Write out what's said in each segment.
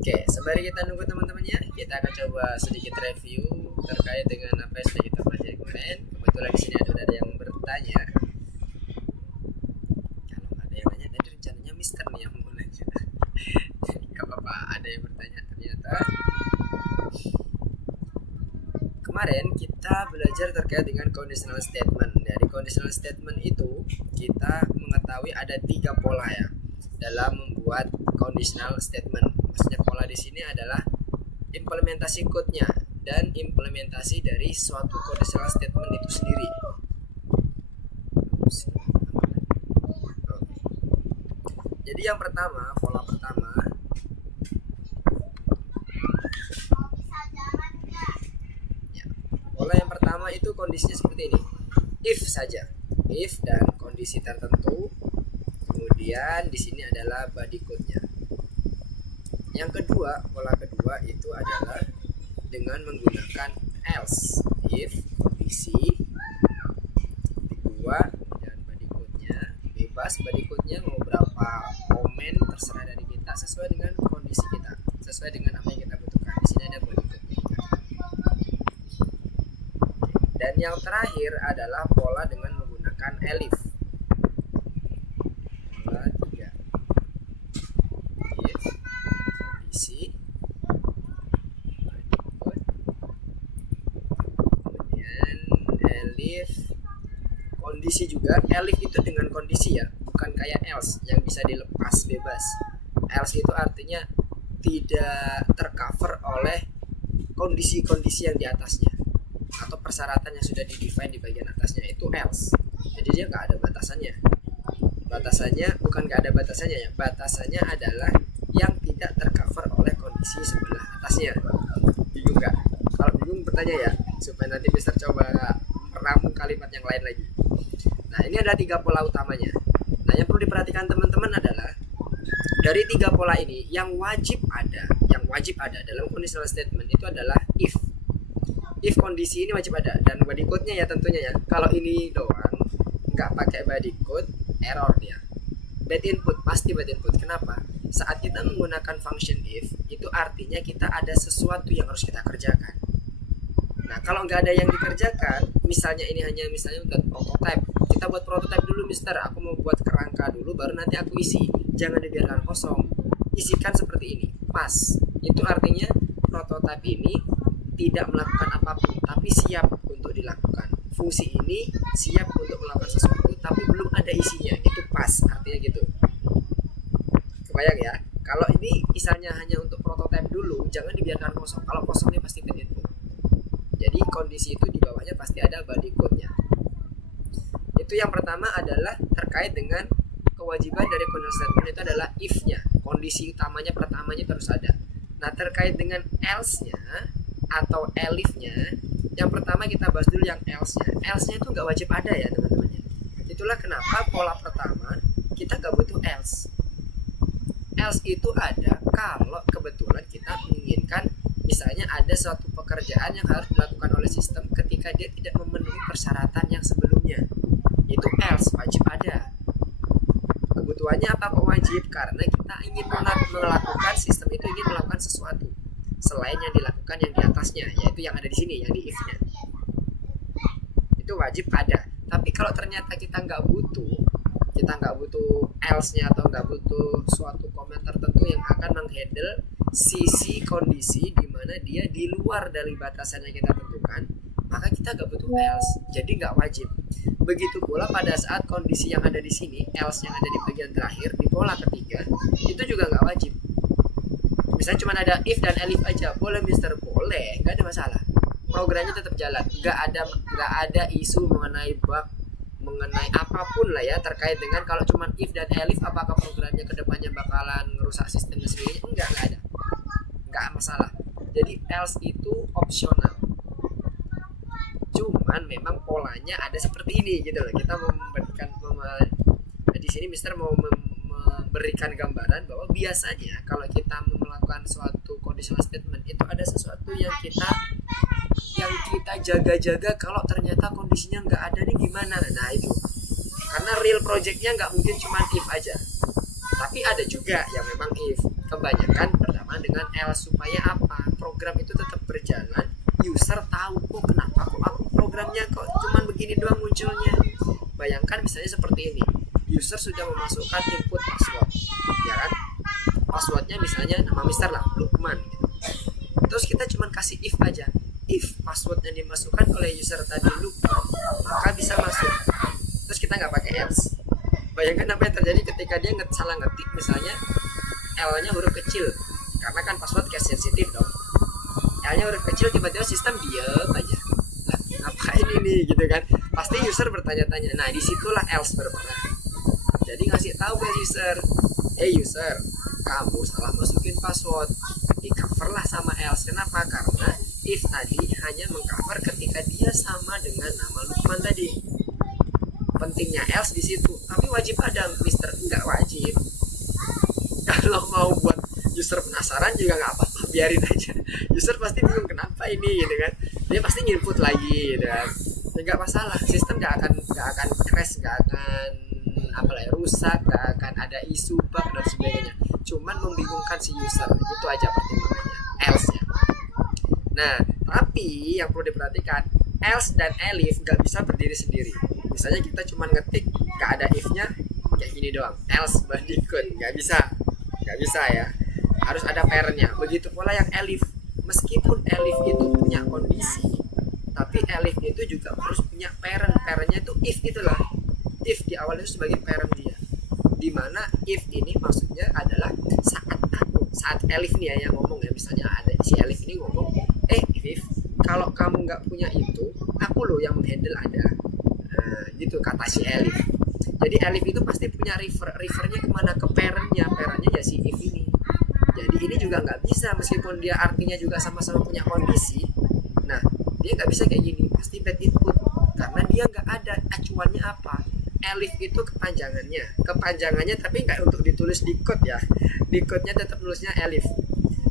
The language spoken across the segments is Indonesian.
Oke, sembari kita nunggu teman-temannya, kita akan coba sedikit review terkait dengan apa yang sudah kita pelajari kemarin. Kebetulan di sini ada yang bertanya. Kalau nggak ada yang nanya, tadi rencananya Mister nih yang mau nanya. Jadi nggak apa-apa, ada yang bertanya ternyata. Kemarin kita belajar terkait dengan conditional statement. Dari conditional statement itu kita mengetahui ada 3 pola ya dalam membuat conditional statement. Maksudnya pola di sini adalah implementasi code-nya dan implementasi dari suatu conditional statement itu sendiri. Jadi yang pertama, pola pertama ya, pola yang pertama itu kondisinya seperti ini. If saja. If dan kondisi tertentu. Kemudian di sini adalah body code-nya. Yang kedua, pola kedua itu adalah dengan menggunakan else. If kondisi kedua dan body code-nya bebas, body code-nya mau berapa komen terserah dari kita sesuai dengan kondisi kita, sesuai dengan apa yang kita butuhkan. Di sini ada body code-nya. Dan yang terakhir adalah pola dengan menggunakan elif. Pola 3. If kondisi kemudian elif kondisi juga. Elif itu dengan kondisi ya, bukan kayak else yang bisa dilepas bebas. Else itu artinya tidak tercover oleh kondisi-kondisi yang di atasnya atau persyaratan yang sudah di-define di bagian atasnya, itu else. Jadi dia nggak ada batasannya. Batasannya bukan nggak ada batasannya ya, batasannya adalah yang tidak tercover oleh kondisi sebelah atasnya. Bingung nggak? Kalau bingung bertanya ya, supaya nanti Mister coba meramu kalimat yang lain lagi. Nah, ini ada 3 pola utamanya. Nah, yang perlu diperhatikan teman-teman adalah dari 3 pola ini yang wajib ada dalam conditional statement itu adalah if. If kondisi ini wajib ada dan body code-nya ya tentunya ya. Kalau ini doang nggak pakai body code, error dia. Bad input, pasti bad input. Kenapa? Saat kita menggunakan function if, itu artinya kita ada sesuatu yang harus kita kerjakan. Nah, kalau nggak ada yang dikerjakan, misalnya ini hanya misalnya buat prototype. Kita buat prototype dulu, Mister. Aku mau buat kerangka dulu, baru nanti aku isi. Jangan dibiarkan kosong. Isikan seperti ini. Pas. Itu artinya prototype ini tidak melakukan apapun, tapi siap untuk dilakukan. Fungsi ini siap untuk melakukan sesuatu, tapi belum ada isinya. Itu pas, artinya gitu. Kebayang ya? Kalau ini misalnya hanya untuk prototype dulu, jangan dibiarkan kosong. Kalau kosongnya pasti bad input. Jadi kondisi itu di bawahnya pasti ada body code-nya. Itu yang pertama adalah terkait dengan kewajiban dari conditional statement itu adalah if-nya. Kondisi utamanya pertamanya terus ada. Nah, terkait dengan else-nya atau elif-nya, yang pertama kita bahas dulu yang else-nya. Else-nya itu nggak wajib ada ya teman-teman. Itulah kenapa pola pertama kita nggak butuh else. Else itu ada kalau kebetulan kita menginginkan misalnya ada suatu pekerjaan yang harus dilakukan oleh sistem ketika dia tidak memenuhi persyaratan yang sebelumnya. Itu else, wajib ada. Kebutuhannya apa kok wajib? Karena kita ingin melakukan, sistem itu ingin melakukan sesuatu selain yang dilakukan yang di atasnya, yaitu yang ada di sini, yang di if-nya. Itu wajib ada. Tapi kalau ternyata kita nggak butuh else-nya atau nggak butuh suatu komen tertentu yang akan menghandle sisi kondisi di mana dia di luar dari batasan yang kita tentukan, maka kita nggak butuh else. Jadi nggak wajib. Begitu pula pada saat kondisi yang ada di sini, else yang ada di bagian terakhir di pola ketiga, itu juga nggak wajib. Misalnya cuma ada if dan elif aja, boleh Mister, boleh, nggak ada masalah. Programnya tetap jalan, nggak ada isu mengenai bug, mengenai apapun lah ya terkait dengan kalau cuma if dan elif apakah programnya kedepannya bakalan ngerusak sistemnya sendiri? Enggak ada, nggak masalah. Jadi else itu opsional. Cuman memang polanya ada seperti ini gitu loh. Kita memberikan di sini Mister mau memberikan gambaran bahwa biasanya kalau kita melakukan suatu conditional statement itu ada sesuatu yang kita jaga-jaga kalau ternyata kondisinya nggak ada nih gimana. Nah itu karena real projectnya nggak mungkin cuma if aja, tapi ada juga yang memang if. Kebanyakan pertama dengan else supaya apa? Program itu tetap berjalan, user tahu kok kenapa kok aku programnya kok cuman begini doang munculnya. Bayangkan misalnya seperti ini, user sudah memasukkan input password, ya kan? Passwordnya misalnya nama Mister lah, Lukman gitu. Terus kita cuman kasih if aja, if password yang dimasukkan oleh user tadi Lukman, maka bisa masuk. Terus kita nggak pakai else. Bayangkan apa yang terjadi ketika dia salah ngetik misalnya L-nya huruf kecil, karena kan password kayak sensitif dong. L-nya huruf kecil, tiba-tiba sistem diam aja. Lah, ngapain ini gitu kan? Pasti user bertanya-tanya. Nah, disitulah else berperan. Jadi ngasih tahu ke user, user, kamu salah masukin password. Di cover lah sama else. Kenapa? Karena if tadi hanya mengcover ketika dia sama dengan nama Lukman tadi. Pentingnya else di situ. Tapi wajib ada, Mister, enggak wajib. Kalau mau buat user penasaran juga nggak apa-apa, biarin aja. User pasti bingung kenapa ini gitu kan, dia pasti input lagi gitu kan. Ya, nggak masalah, sistem nggak akan crash, nggak akan rusak, nggak akan ada isu bug dan sebagainya. Cuman membingungkan si user, itu aja pertimbangannya else nya. Nah, tapi yang perlu diperhatikan, else dan elif nggak bisa berdiri sendiri. Misalnya kita cuma ngetik nggak ada if nya kayak gini doang, else bandikut, nggak bisa ya, harus ada parentnya. Begitu pula yang elif, meskipun elif itu punya kondisi, tapi elif itu juga harus punya parentnya itu if itulah. If di awal itu sebagai parent dia, dimana if ini maksudnya adalah saat elif nih ya yang ngomong ya, misalnya ada si elif ini ngomong, if kalau kamu nggak punya itu, aku loh yang menghandle ada, gitu kata si elif. Jadi elif itu pasti punya refernya kemana, ke parentnya ya si if ini. Jadi ini juga nggak bisa, meskipun dia artinya juga sama-sama punya kondisi. Nah, dia nggak bisa kayak gini, pasti bad input, karena dia nggak ada acuannya apa. Elif itu kepanjangannya tapi nggak untuk ditulis di code ya, di code-nya tetap nulisnya elif.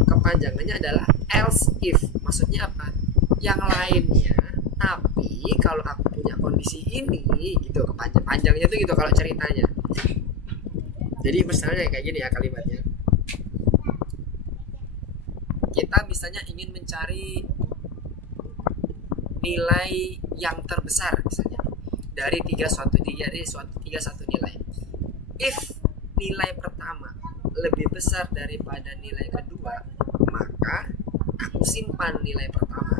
Kepanjangannya adalah else if, maksudnya apa? Yang lainnya, tapi kalau aku punya kondisi ini gitu, kepanjangnya tuh gitu kalau ceritanya. Jadi misalnya kayak gini ya kalimatnya, kita misalnya ingin mencari nilai yang terbesar misalnya dari tiga suatu nilai. If nilai pertama lebih besar daripada nilai kedua, maka aku simpan nilai pertama.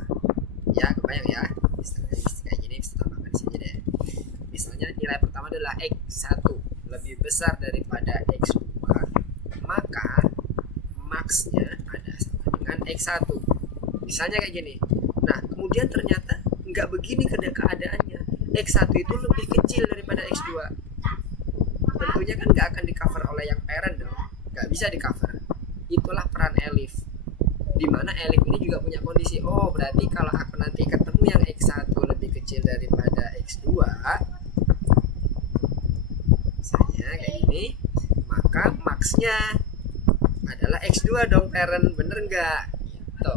Ya, kebayang ya? Misalnya kayak gini, bisa tambahkan di sini deh. Misalnya nilai pertama adalah X1 lebih besar daripada X2, maka max-nya ada sama dengan X1. Misalnya kayak gini. Nah, kemudian ternyata nggak begini keadaannya. X1 itu lebih kecil daripada X2. Tentunya kan nggak akan di cover oleh yang parent dong. Nggak bisa di cover. Itulah peran elif. Dimana elif ini juga punya kondisi, oh berarti kalau aku nanti ketemu yang X1 lebih kecil daripada X2, misalnya kayak gini, maka max-nya adalah X2 dong parent, bener nggak? Gitu.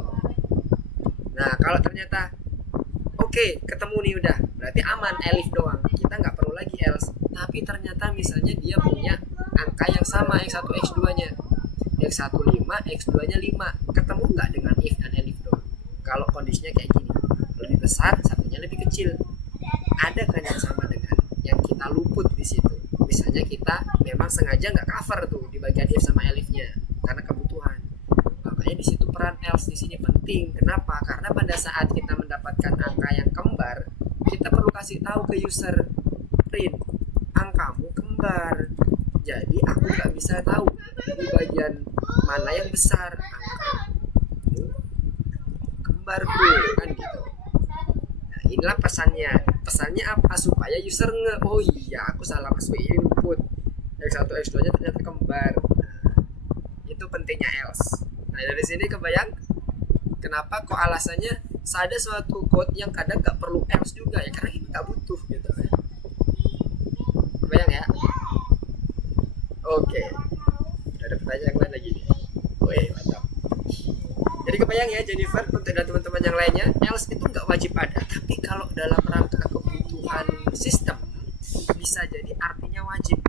Nah, kalau ternyata oke, ketemu nih udah, berarti aman elif doang, kita nggak perlu lagi else. Tapi ternyata misalnya dia punya angka yang sama X1 X2 nya, X1 5, X2 nya 5, ketemu nggak dengan if dan elif doang? Kalau kondisinya kayak gini, lebih besar, satunya lebih kecil, ada kan yang sama dengan yang kita luput di situ. Misalnya kita memang sengaja nggak cover tuh di bagian if sama elifnya karena kebutuhan. Makanya di situ peran else di sini penting. Kenapa? Karena pada saat kita mendapatkan angka yang kembar, kita perlu kasih tahu ke user, print angkamu kembar. Jadi aku nggak bisa tahu di bagian mana yang besar, angkamu kembar bro, kan gitu. Nah, inilah pesannya. Pesannya apa? Supaya user oh iya aku salah masukin input X1 X2 nya ternyata kembar. Nah, itu pentingnya else. Nah, dari sini kebayang kenapa kok alasannya ada suatu code yang kadang nggak perlu else juga ya, karena kita nggak butuh gitu ya. Kebayang ya? Oke. Udah ada pertanyaan lain lagi nih. Wih, mantap. Jadi kebayang ya Jennifer, untuk dan teman-teman yang lainnya, else itu nggak wajib ada, tapi kalau dalam rangka kebutuhan sistem bisa jadi artinya wajib.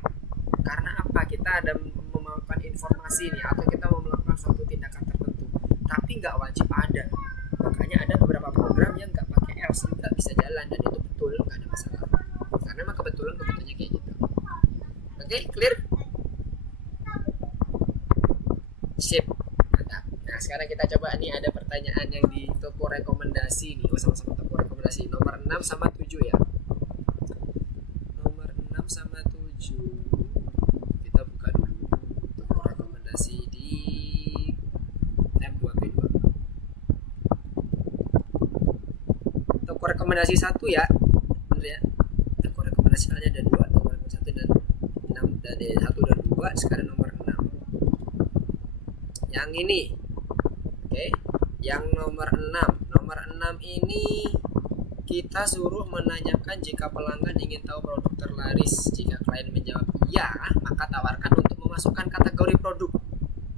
Karena apa? Kita ada memaukan informasi nih, atau kita mau melakukan suatu tindakan tertentu, tapi nggak wajib ada. Makanya ada beberapa program yang nggak pakai else juga bisa jalan, dan itu betul, nggak ada masalah. Karena memang kebetulan kebutuhannya kayak gitu. Oke, clear? Sip. Mantap. Nah, sekarang kita coba nih, ada pertanyaan yang di toko rekomendasi nih. Sama-sama toko rekomendasi. Nomor 6 sama 7 ya. Nomor 6 sama 7. Kita buka dulu toko rekomendasi di M2P2. Toko rekomendasi 1 ya. Bener ya. Toko rekomendasi ada 2, toko rekomendasi 1 dan 6, dan 1 dan 2. Sekarang nomor 6. Yang ini. Oke. Yang nomor 6. Nomor 6 ini kita suruh menanyakan jika pelanggan ingin tahu produk terlaris. Jika klien menjawab iya, maka tawarkan untuk memasukkan kategori produk.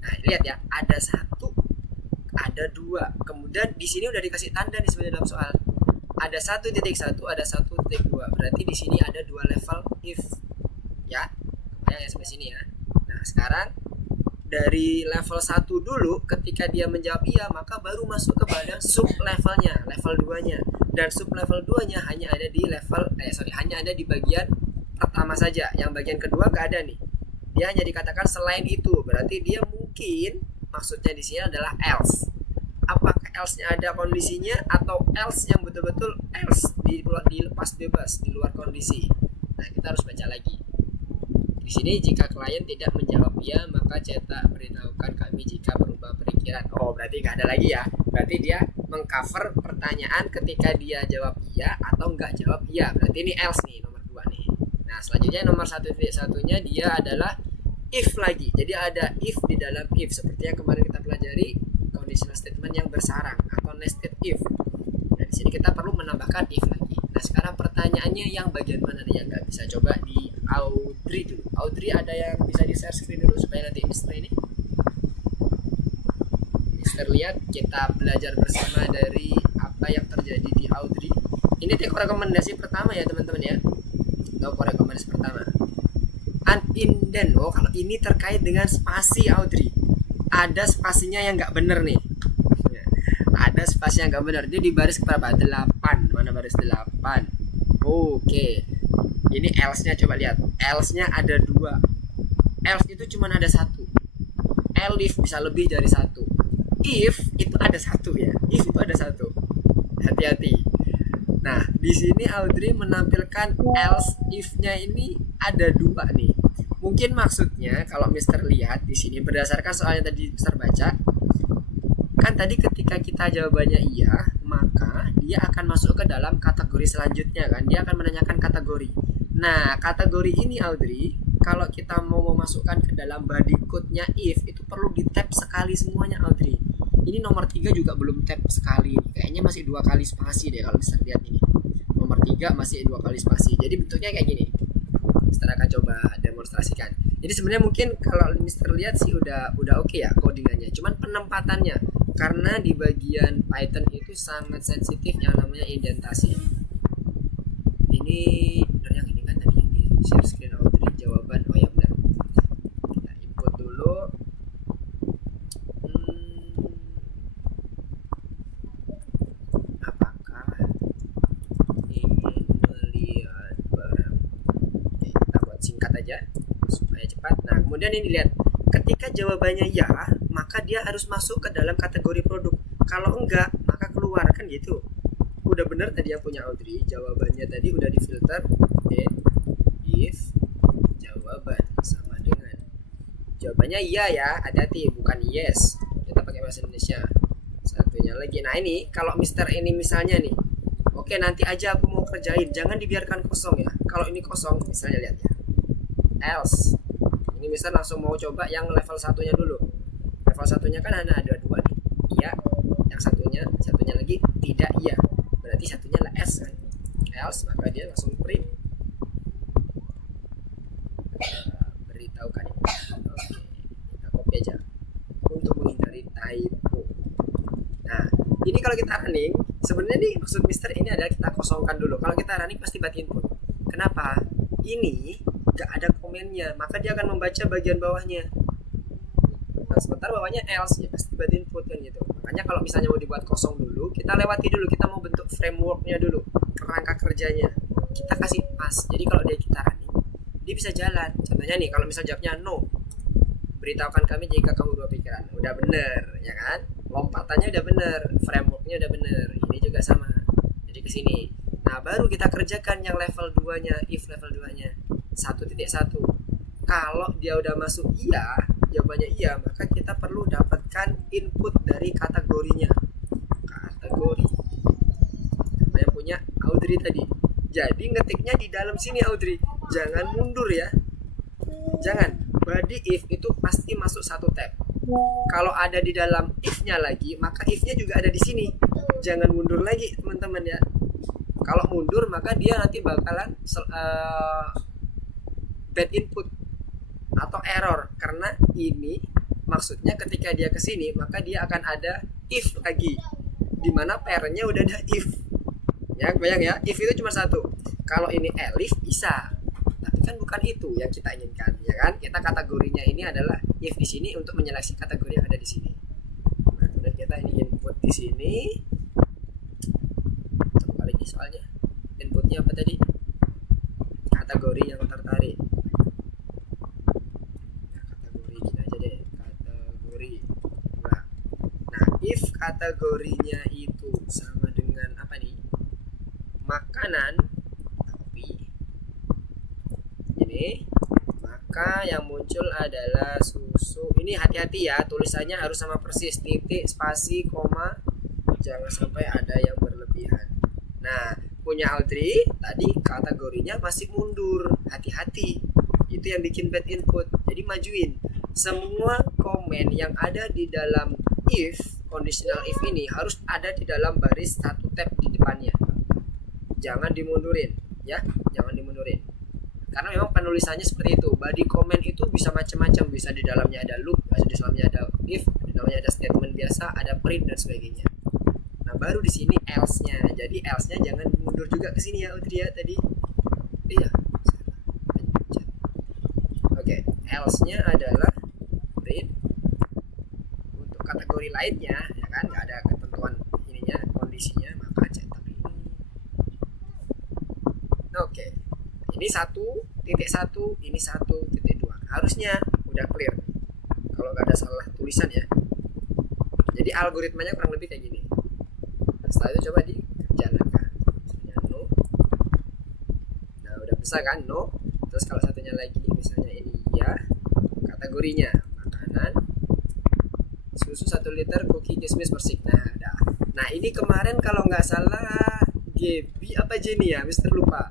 Nah, lihat ya, ada 1, ada 2. Kemudian di sini udah dikasih tanda nih sebenarnya dalam soal. Ada 1.1, ada 1.2. Berarti di sini ada 2 level if. Ya. Kebayang ya sampai sini ya. Nah, sekarang dari level 1 dulu, ketika dia menjawab iya, maka baru masuk kepada sub levelnya, level 2-nya. Dan sub level 2-nya hanya ada di hanya ada di bagian pertama saja. Yang bagian kedua nggak ada nih. Dia hanya dikatakan selain itu. Berarti dia mungkin maksudnya di sini adalah else. Apakah else-nya ada kondisinya atau else yang betul-betul else dilepas bebas di luar kondisi. Nah, kita harus baca lagi. Di sini jika klien tidak menjawab iya, maka cetak beritahukan kami jika berubah perikiran. Oh, berarti nggak ada lagi ya. Berarti dia mengcover pertanyaan ketika dia jawab iya atau nggak jawab iya. Berarti ini else nih, nomor 2 nih. Nah, selanjutnya nomor 1.1-nya dia adalah if lagi. Jadi ada if di dalam if, seperti yang kemarin kita pelajari conditional statement yang bersarang atau nested if. Nah, di sini kita perlu menambahkan if lagi. Nah, sekarang pertanyaannya yang bagian mana nih yang nggak bisa? Coba di Audrey dulu. Audrey, ada yang bisa di share screen dulu supaya nanti Mister lihat kita belajar bersama dari apa yang terjadi di Audrey. Ini teko rekomendasi pertama ya teman-teman ya. Teko rekomendasi pertama. Indent. Oh, kalau ini terkait dengan spasi Audrey. Ada spasinya yang nggak bener nih. Ada spasi yang nggak bener. Dia di baris berapa? 8. Mana baris 8? Oke. Ini else-nya coba lihat. Else-nya ada 2. Else itu cuma ada 1. Elif bisa lebih dari 1. If itu ada 1 ya. If itu ada 1. Hati-hati. Nah, di sini Audrey menampilkan else if-nya ini ada 2 nih. Mungkin maksudnya kalau Mister lihat di sini berdasarkan soal yang tadi Mister baca, kan tadi ketika kita jawabannya iya, maka dia akan masuk ke dalam kategori selanjutnya kan. Dia akan menanyakan kategori. Nah, kategori ini Audrey, kalau kita mau memasukkan ke dalam body code-nya if, itu perlu di-tap sekali semuanya Audrey. Ini nomor 3 juga belum tap sekali. Kayaknya masih 2 kali spasi deh kalau Mister lihat ini. Nomor 3 masih 2 kali spasi. Jadi bentuknya kayak gini. Mister akan coba demonstrasikan. Jadi sebenarnya mungkin kalau Mister lihat sih udah oke ya codingannya. Cuman penempatannya, karena di bagian Python itu sangat sensitif yang namanya indentasi. Ini benar yang ini kan tadi yang di share screen Audrey jawaban. Oh ya benar. Kita input dulu. Apakah ingin melihat barang? Oke, kita buat singkat aja supaya cepat. Nah, kemudian ini lihat. Ketika jawabannya ya, maka dia harus masuk ke dalam kategori produk. Kalau enggak, maka keluar kan gitu. Udah bener tadi yang punya Audrey, jawabannya tadi udah difilter. If jawaban sama dengan jawabannya iya ya, hati-hati bukan yes. Kita pakai bahasa Indonesia. Satunya lagi. Nah, ini kalau Mister ini misalnya nih. Oke, nanti aja aku mau kerjain. Jangan dibiarkan kosong ya. Kalau ini kosong, misalnya lihat ya. Else. Ini Mister langsung mau coba yang level 1-nya dulu. Level 1-nya kan ada 2 nih. Iya. Yang satunya lagi tidak iya. Berarti satunya lah S kan. Else, maka dia langsung print. Beritahukan ini. Oke. Kita copy aja untuk menghindari typo. Nah, ini kalau kita running, sebenarnya nih maksud Mister ini adalah kita kosongkan dulu. Kalau kita running pasti buat input. Kenapa? Ini gak ada komennya, maka dia akan membaca bagian bawahnya. Nah, sementara bawahnya else, ya pasti buat input kan gitu. Makanya kalau misalnya mau dibuat kosong dulu, kita lewati dulu, kita mau bentuk frameworknya dulu, kerangka kerjanya. Kita kasih pas. Jadi kalau kita running, dia bisa jalan. Contohnya nih, kalau misalnya jawabnya no, beritahukan kami jika kamu berubah pikiran. Udah bener, ya kan? Lompatannya udah bener, frameworknya udah bener. Ini juga sama. Jadi ke sini. Nah, baru kita kerjakan yang level 2-nya, if level 2-nya. 1.1. Kalau dia udah masuk iya, jawabannya iya, maka kita perlu dapatkan input dari kategorinya. Kategori. Yang punya Audrey tadi. Jadi ngetiknya di dalam sini Audrey. Jangan mundur ya. Jangan. Body if itu pasti masuk satu tab. Kalau ada di dalam if-nya lagi, maka if-nya juga ada di sini. Jangan mundur lagi teman-teman ya. Kalau mundur maka dia nanti bakalan bad input atau error, karena ini maksudnya ketika dia kesini maka dia akan ada if lagi, dimana parentnya udah ada if ya, bayang ya, if itu cuma satu. Kalau ini elif bisa, tapi kan bukan itu yang kita inginkan, ya kan? Kita kategorinya ini adalah if di sini untuk menyeleksi kategori yang ada di sini. Nah, kemudian kita ini input di sini. Coba lagi soalnya inputnya apa tadi? Kategori yang tertarik. If kategorinya itu sama dengan apa nih, makanan, tapi ini, maka yang muncul adalah susu. Ini hati-hati ya, tulisannya harus sama persis, titik, spasi, koma, jangan sampai ada yang berlebihan. Nah, punya Audrey tadi kategorinya masih mundur, hati-hati, itu yang bikin bad input. Jadi majuin semua komen yang ada di dalam if, conditional if ini harus ada di dalam baris satu tab di depannya. Jangan dimundurin ya, jangan dimundurin. Karena memang penulisannya seperti itu. Body comment itu bisa macam-macam, bisa di dalamnya ada loop, bisa di dalamnya ada if, di dalamnya ada statement biasa, ada print dan sebagainya. Nah, baru di sini else-nya. Jadi else-nya jangan mundur juga ke sini ya Audrey ya tadi. Iya. Oke, else-nya adalah print. Untuk kategori lainnya ya kan nggak ada ketentuan ininya, kondisinya, maka cetak ini. Oke. Ini 1.1, ini 1.2. Harusnya udah clear. Kalau nggak ada salah tulisan ya. Jadi algoritmanya kurang lebih kayak gini. Nah, setelah itu coba dijalankan. Misalnya no. Nah, udah bisa kan no. Terus kalau satunya lagi misalnya ini ya, kategorinya makanan, susu 1 liter, cookie, kismis, persik. Nah ini kemarin kalau nggak salah Gaby apa Jenny ya, Mister lupa.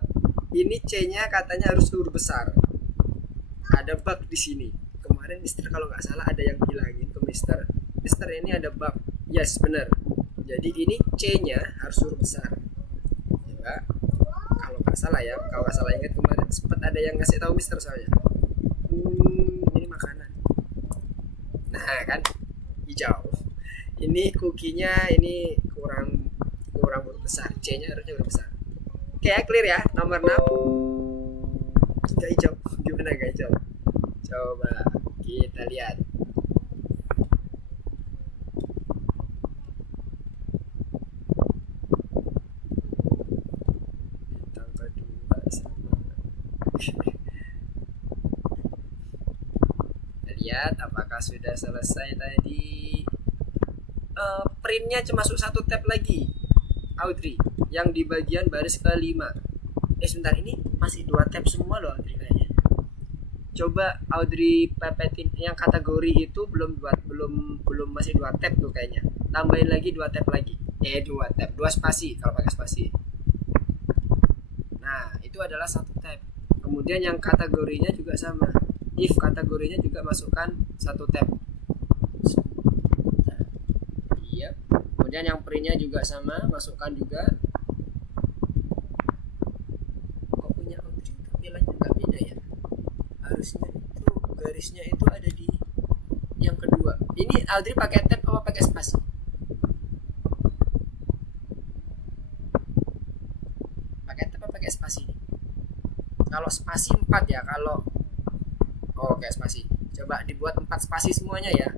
Ini C-nya katanya harus huruf besar. Ada bug di sini. Kemarin Mister kalau nggak salah ada yang bilangin ke Mister ini ada bug. Yes, benar. Jadi ini C-nya harus huruf besar. Ya, kalau nggak salah ya, kalau nggak salah ingat kemarin sempat ada yang ngasih tahu Mister soalnya. Ini makanan. Nah kan hijau. Ini cookie-nya ini kurang huruf besar. C-nya harusnya huruf besar. Oke ya, clear ya. Nomor 6. Gak hijau. Gimana gak hijau? Coba kita lihat. Bintang kedua sama. Kita lihat apakah sudah selesai tadi. Printnya cuma masuk satu tab lagi Audrey, yang di bagian baris ke-5. Sebentar, ini masih 2 tab semua loh Audrey kayaknya. Coba Audrey pepetin yang kategori itu belum masih 2 tab tuh kayaknya. Tambahin lagi 2 tab lagi. 2 tab, 2 spasi kalau pakai spasi. Nah, itu adalah 1 tab. Kemudian yang kategorinya juga sama. If kategorinya juga masukkan 1 tab. Kemudian yang printnya juga sama, masukkan juga. Kok punya Audrey tampilannya nggak beda ya? Harusnya itu garisnya itu ada di yang kedua. Ini Audrey pakai tab apa pakai spasi? Pakai tab apa pakai spasi ini? Kalau spasi 4 ya, kalau oke spasi. Coba dibuat 4 spasi semuanya ya.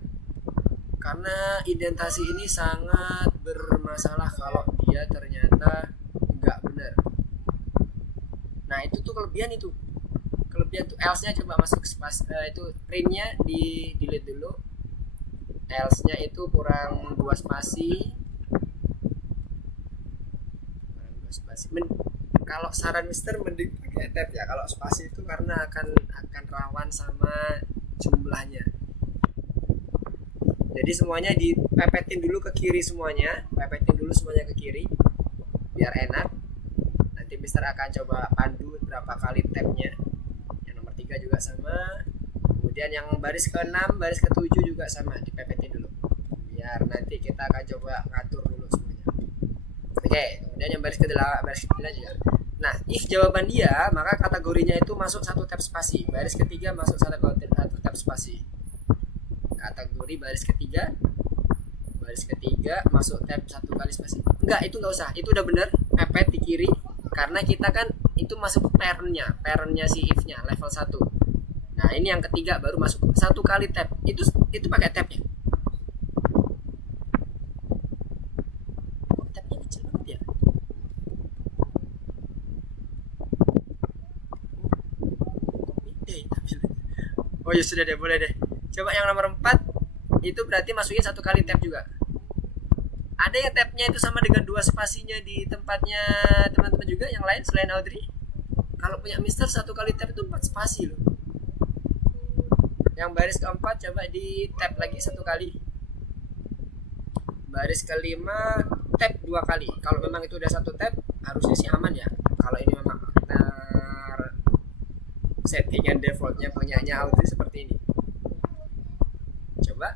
karena indentasi ini sangat bermasalah kalau dia ternyata nggak benar. Nah itu tuh kelebihan tuh else-nya coba masuk itu print-nya di delete dulu, else-nya itu kurang 2 spasi. Kalau saran Mister mending pakai tab ya, kalau spasi itu karena akan rawan sama jumlahnya. Jadi semuanya dipepetin dulu ke kiri semuanya, ke kiri biar enak. Nanti Mister akan coba pandu berapa kali tabnya. Yang nomor 3 juga sama. Kemudian yang baris ke-6, baris ke-7 juga sama, dipepetin dulu. Biar nanti kita akan coba ngatur dulu semuanya. Oke, kemudian yang baris ke-8, baris ke-9 juga. Nah, if jawaban dia, maka kategorinya itu masuk 1 tab spasi. Baris ke-3 masuk 1 tab spasi. Kategori baris ke-3 masuk tab 1 kali spasi. Enggak, itu enggak usah. Itu udah bener, pepet di kiri. Karena kita kan itu masuk parentnya si if-nya level 1. Nah, ini yang ketiga baru masuk 1 kali tab. Itu pakai tab ya. Kok tabnya kecil banget ya? Oh ya sudah deh, boleh deh. Coba yang nomor 4 itu berarti masukin 1 kali tab juga. Ada yang tabnya itu sama dengan 2 spasinya di tempatnya teman-teman juga yang lain selain Audrey? Kalau punya Mister 1 kali tab itu 4 spasi loh. Yang baris ke-4 coba di tab lagi 1 kali. Baris ke-5 tab 2 kali. Kalau memang itu udah 1 tab harusnya sih aman ya. Kalau ini memang settingan defaultnya punyanya Audrey seperti ini. Coba.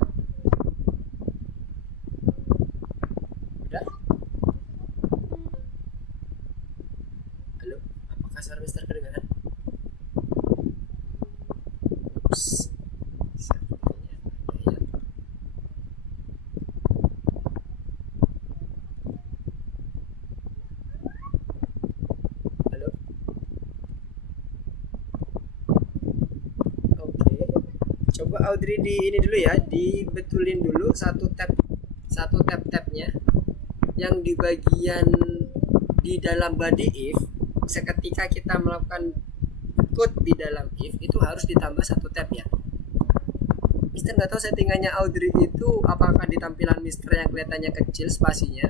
Udah? Halo? Apakah suara Mister kedengaran? Ups. Sepertinya ada ya. Halo? Oke. Coba Audrey di ini dulu ya, dibetulin dulu satu tab-tabnya yang di bagian di dalam body if. Seketika kita melakukan code di dalam if itu harus ditambah 1 tab ya. Mister nggak tahu settingannya Audrey itu apakah di tampilan Mister yang kelihatannya kecil spasinya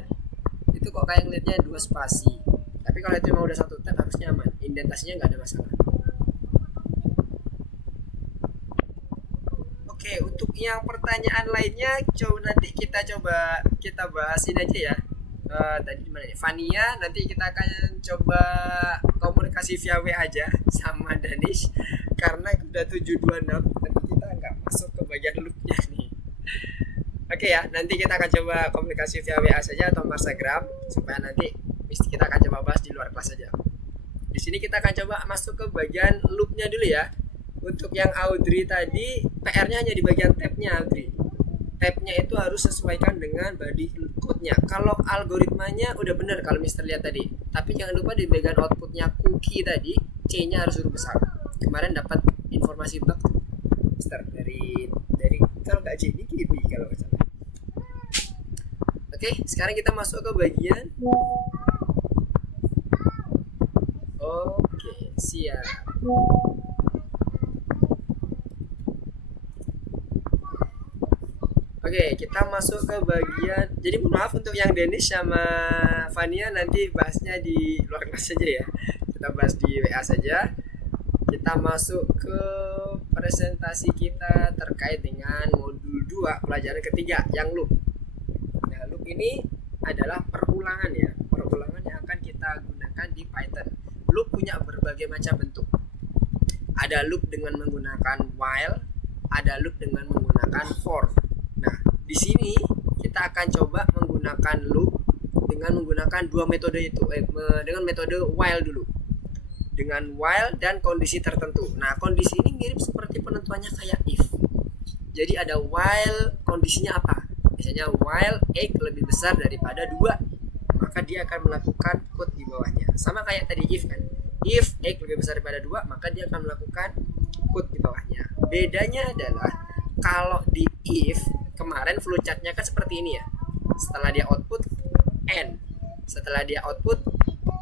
itu kok kayak ngeliatnya 2 spasi. Tapi kalau itu memang udah 1 tab harusnya aman, indentasinya nggak ada masalah. Oke, untuk yang pertanyaan lainnya nanti kita bahasin aja ya. Tadi gimana nih? Fania, nanti kita akan coba komunikasi via WA aja sama Danish karena udah 7.26, nanti kita nggak masuk ke bagian loopnya nih. Oke ya, nanti kita akan coba komunikasi via WA saja atau Instagram supaya nanti kita akan coba bahas di luar kelas saja. Di sini kita akan coba masuk ke bagian loopnya dulu ya. Untuk yang Audrey tadi, PR-nya hanya di bagian tab-nya Audrey. Tab-nya itu harus sesuaikan dengan body code-nya. Kalau algoritmanya udah benar kalau Mister lihat tadi. Tapi jangan lupa di bagian output-nya cookie tadi, C-nya harus huruf besar. Kemarin dapat informasi bug Mister dari kalau nggak C ini KB kalau nggak salah. Oke, sekarang kita masuk ke bagian. Oke, siap. Oke, kita masuk ke bagian. Jadi maaf untuk yang Danish sama Fania nanti bahasnya di luar kelas saja ya. Kita bahas di WA saja. Kita masuk ke presentasi kita terkait dengan modul 2 pelajaran ketiga yang loop. Nah, loop ini adalah perulangan ya. Perulangan yang akan kita gunakan di Python. Loop punya berbagai macam bentuk. Ada loop dengan menggunakan while, ada loop dengan menggunakan for. Nah, di sini kita akan coba menggunakan loop dengan menggunakan 2 metode itu, dengan metode while dulu. Dengan while dan kondisi tertentu. Nah, kondisi ini mirip seperti penentuannya kayak if. Jadi ada while, kondisinya apa? Biasanya while x lebih besar daripada 2, maka dia akan melakukan code di bawahnya. Sama kayak tadi if kan. If x lebih besar daripada 2, maka dia akan melakukan code di bawahnya. Bedanya adalah kalau di if kemarin flowchartnya kan seperti ini ya. Setelah dia output N, setelah dia output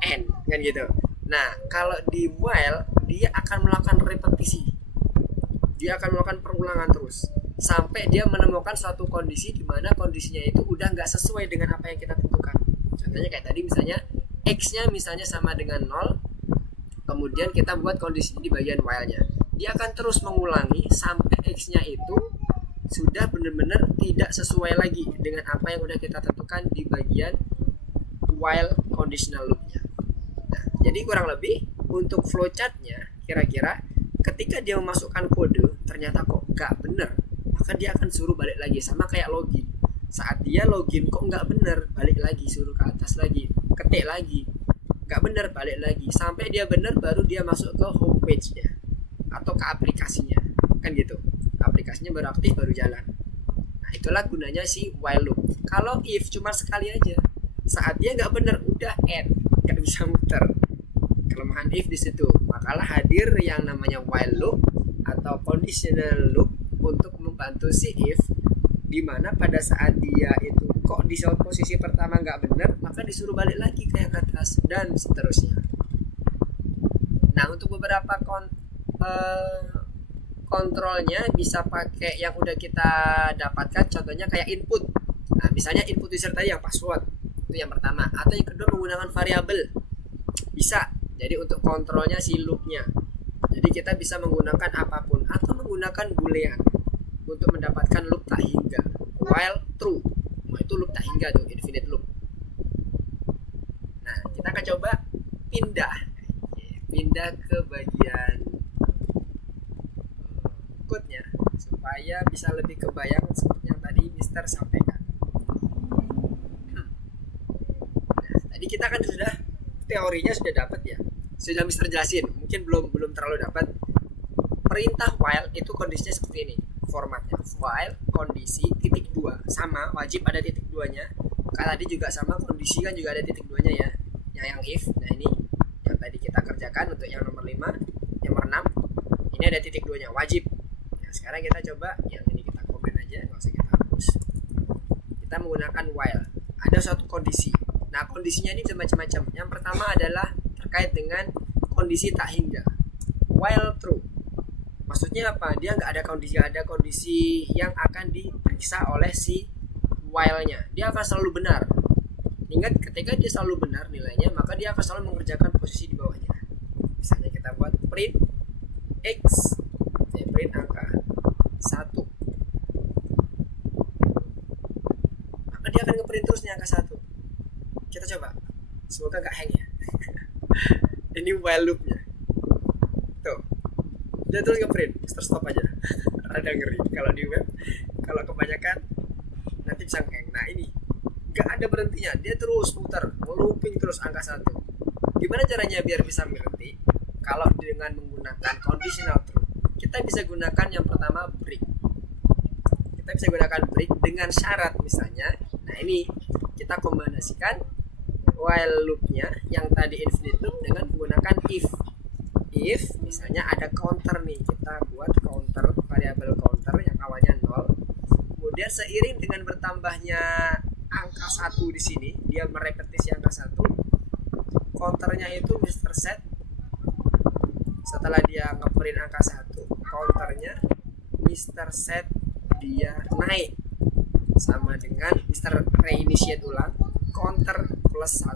N, kan gitu. Nah, kalau di while dia akan melakukan repetisi. Dia akan melakukan perulangan terus sampai dia menemukan suatu kondisi di mana kondisinya itu udah nggak sesuai dengan apa yang kita tentukan. Contohnya kayak tadi misalnya X-nya misalnya sama dengan 0, kemudian kita buat kondisi di bagian while-nya. Dia akan terus mengulangi sampai X-nya itu sudah benar-benar tidak sesuai lagi dengan apa yang udah kita tentukan di bagian while conditional loop-nya. Nah, jadi kurang lebih untuk flowchart-nya kira-kira ketika dia memasukkan kode ternyata kok nggak bener, maka dia akan suruh balik lagi. Sama kayak login, saat dia login kok nggak bener, balik lagi, suruh ke atas lagi, ketik lagi, nggak bener, balik lagi, sampai dia bener baru dia masuk ke homepage-nya atau ke aplikasinya, kan gitu. Aplikasinya baru aktif, baru jalan. Nah, itulah gunanya si while loop. Kalau if cuma sekali aja, saat dia nggak bener udah end, nggak bisa muter. Kelemahan if di situ. Makalah hadir yang namanya while loop atau conditional loop untuk membantu si if, dimana pada saat dia itu kok di posisi pertama nggak bener, maka disuruh balik lagi ke yang atas dan seterusnya. Nah, untuk beberapa kontrolnya bisa pakai yang udah kita dapatkan, contohnya kayak input. Nah, misalnya input user tadi yang password, itu yang pertama. Atau yang kedua menggunakan variabel, bisa. Jadi untuk kontrolnya si loopnya, jadi kita bisa menggunakan apapun atau menggunakan boolean untuk mendapatkan loop tak hingga. While true, nah, itu loop tak hingga tuh, infinite loop. Nah, kita akan coba pindah ke bagian code-nya supaya bisa lebih kebayang seperti yang tadi Mister sampaikan. Nah, tadi kita kan sudah teorinya sudah dapat ya, sudah Mister jelasin, mungkin belum terlalu dapat. Perintah while itu kondisinya seperti ini formatnya, while kondisi titik 2, sama wajib ada titik 2-nya. Kan tadi juga sama, kondisi kan juga ada titik 2-nya ya, yang if. Nah, ini yang tadi kita kerjakan untuk yang nomor 5, nomor 6 ini ada titik 2-nya, wajib. Nah, sekarang kita coba yang ini, kita komen aja, nggak usah kita hapus. Kita menggunakan while, ada suatu kondisi. Nah, kondisinya ini macam-macam. Yang pertama adalah terkait dengan kondisi tak hingga, while true. Maksudnya apa? Dia nggak ada kondisi yang akan diperiksa oleh si while-nya. Dia akan selalu benar. Ingat, ketika dia selalu benar nilainya, maka dia akan selalu mengerjakan posisi di bawahnya. Misalnya kita buat print x, print angka 1, maka dia akan ngeprint terus nih angka 1. Kita coba, semoga nggak hang ya. Ini while loop-nya tuh, dia terus ngeprint, stop aja. Rada ngeri kalau di web, kalau kebanyakan nanti bisa hang. Nah, ini nggak ada berhentinya, dia terus muter, looping terus angka 1. Gimana caranya biar bisa berhenti? Kalau dengan menggunakan conditional true, kita bisa gunakan yang pertama break. Kita bisa gunakan break dengan syarat misalnya. Nah, ini kita kombinasikan while loop-nya yang tadi infinite loop dengan menggunakan if. If misalnya ada counter nih, kita buat counter, variabel counter yang awalnya 0. Kemudian seiring dengan bertambahnya angka 1 di sini, dia merepetisi angka 1. Counternya itu Mr. Set. Setelah dia ngeprint angka 1, counternya Mr. Set dia naik sama dengan Mr. Reinitiate ulang, counter plus 1.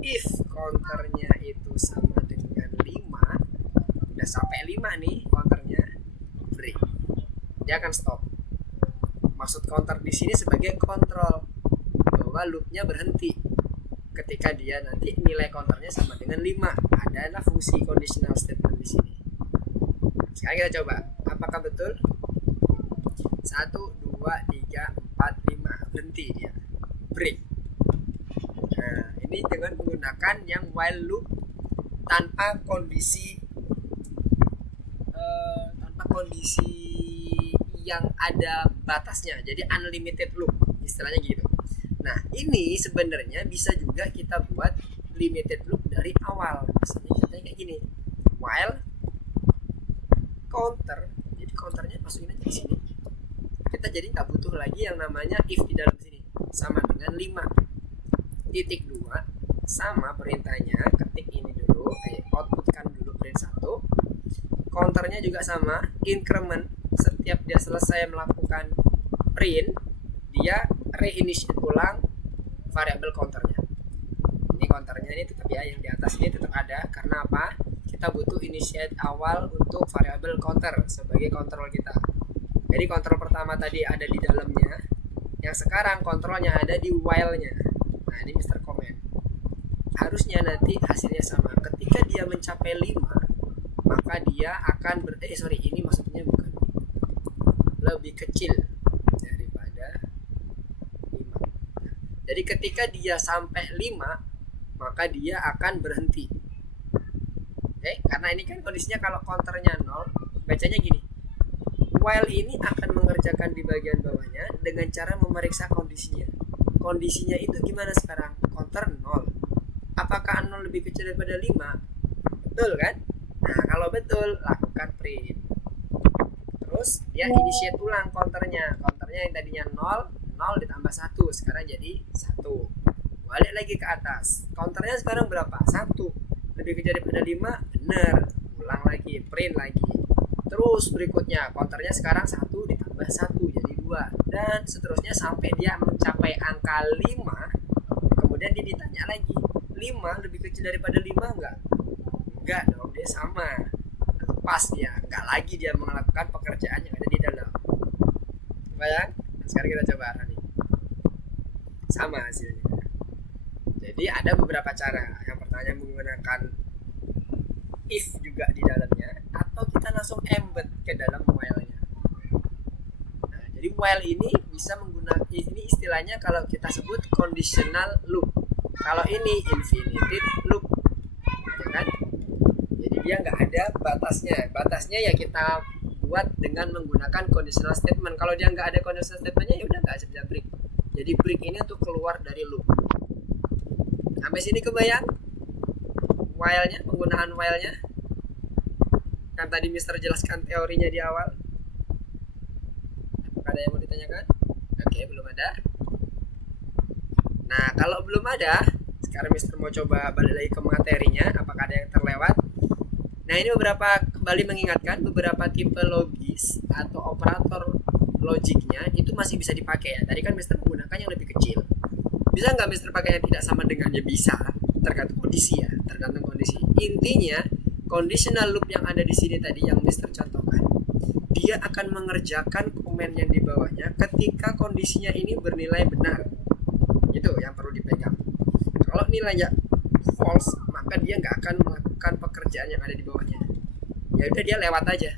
If counternya itu sama dengan 5, udah sampai 5 nih counternya, break. Dia akan stop. Maksud counter di sini sebagai kontrol bahwa loopnya berhenti ketika dia nanti nilai counternya sama dengan 5. Adalah fungsi conditional statement di sini. Sekarang kita coba, apakah betul? 1, 2, 3, 4, 5, berhenti dia, break. Nah, ini dengan menggunakan yang while loop tanpa kondisi yang ada batasnya, jadi unlimited loop istilahnya gitu. Nah, ini sebenarnya bisa juga kita buat limited loop dari awal. Misalnya contohnya kayak gini, while counter, jadi counternya masukin aja di sini. Kita kita jadi nggak butuh lagi yang namanya if di dalam sini. Sama dengan 5.2 sama perintahnya, ketik ini dulu, outputkan dulu print 1. Counternya juga sama, increment. Setiap dia selesai melakukan print, dia reinitiate ulang variabel counternya. Ini counternya ini tetap ya, yang di atas ini tetap ada. Karena apa? Kita butuh initiate awal untuk variabel counter sebagai kontrol kita. Jadi kontrol pertama tadi ada di dalamnya, yang sekarang kontrolnya ada di while-nya. Nah ini Mr. Comment. Harusnya nanti hasilnya sama. Ketika dia mencapai 5, maka dia akan ini maksudnya bukan, lebih kecil daripada 5. Jadi ketika dia sampai 5, maka dia akan berhenti. Oke, karena ini kan kondisinya kalau counternya 0, bacanya gini. While ini akan mengerjakan di bagian bawahnya dengan cara memeriksa kondisinya. Kondisinya itu gimana sekarang? Counter 0. Apakah 0 lebih kecil daripada 5? Betul kan? Nah, kalau betul, lakukan print. Terus dia initiate ulang counternya. Counternya yang tadinya 0, 0 ditambah 1, sekarang jadi 1. Balik lagi ke atas. Counternya sekarang berapa? 1. Lebih kecil daripada 5? Benar. Ulang lagi, print lagi. Terus berikutnya, counternya sekarang 1 ditambah 1 jadi 2. Dan seterusnya sampai dia mencapai angka 5. Kemudian dia ditanya lagi, 5 lebih kecil daripada 5 enggak? Enggak dong, dia sama. Lepas dia, enggak lagi dia melakukan pekerjaan yang ada di dalam. Bayang? Nah, sekarang kita coba nih. Sama hasilnya. Jadi ada beberapa cara. Yang pertama menggunakan if juga di dalamnya, atau kita langsung embed ke dalam while-nya. Nah, jadi while ini bisa menggunakan, ini istilahnya kalau kita sebut conditional loop. Kalau ini infinitive loop, ya kan? Jadi dia nggak ada batasnya. Batasnya ya kita buat dengan menggunakan conditional statement. Kalau dia nggak ada conditional statementnya, ya udah nggak bisa break. Jadi break ini untuk keluar dari loop. Sampai sini kebayang? While-nya, penggunaan while-nya. Kan tadi Mister jelaskan teorinya di awal. Apakah ada yang mau ditanyakan? Oke, belum ada. Nah, kalau belum ada, sekarang Mister mau coba balik lagi ke materinya. Apakah ada yang terlewat? Nah, ini kembali mengingatkan beberapa tipe logis atau operator logiknya itu masih bisa dipakai ya. Tadi kan Mister menggunakan yang lebih kecil. Bisa nggak Mister pakai yang tidak sama dengannya? Bisa, tergantung kondisi ya, tergantung kondisi. Intinya conditional loop yang ada di sini tadi yang Mister contohkan, dia akan mengerjakan komen yang di bawahnya ketika kondisinya ini bernilai benar. Itu yang perlu dipegang. Kalau nilainya false, maka dia nggak akan melakukan pekerjaan yang ada di bawahnya. Ya udah, dia lewat aja.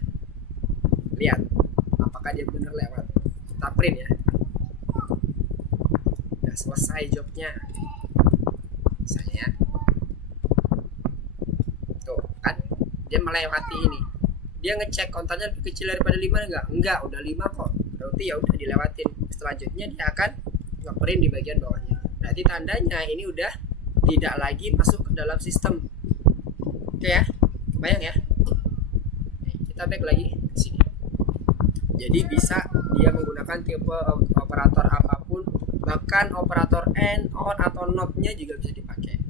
Lihat apakah dia benar lewat. Kita print ya. Udah selesai jobnya. Misalnya tuh kan dia melewati ini. Dia ngecek kontannya lebih kecil daripada 5 enggak? Enggak, udah 5 kok. Berarti ya udah dilewatin. Selanjutnya dia akan nge-print di bagian bawahnya. Berarti tandanya ini udah tidak lagi masuk ke dalam sistem. Oke ya? Kebayang ya? Kita back lagi ke sini. Jadi bisa dia menggunakan tipe operator apapun, bahkan operator and, on, atau not-nya juga bisa dipakai.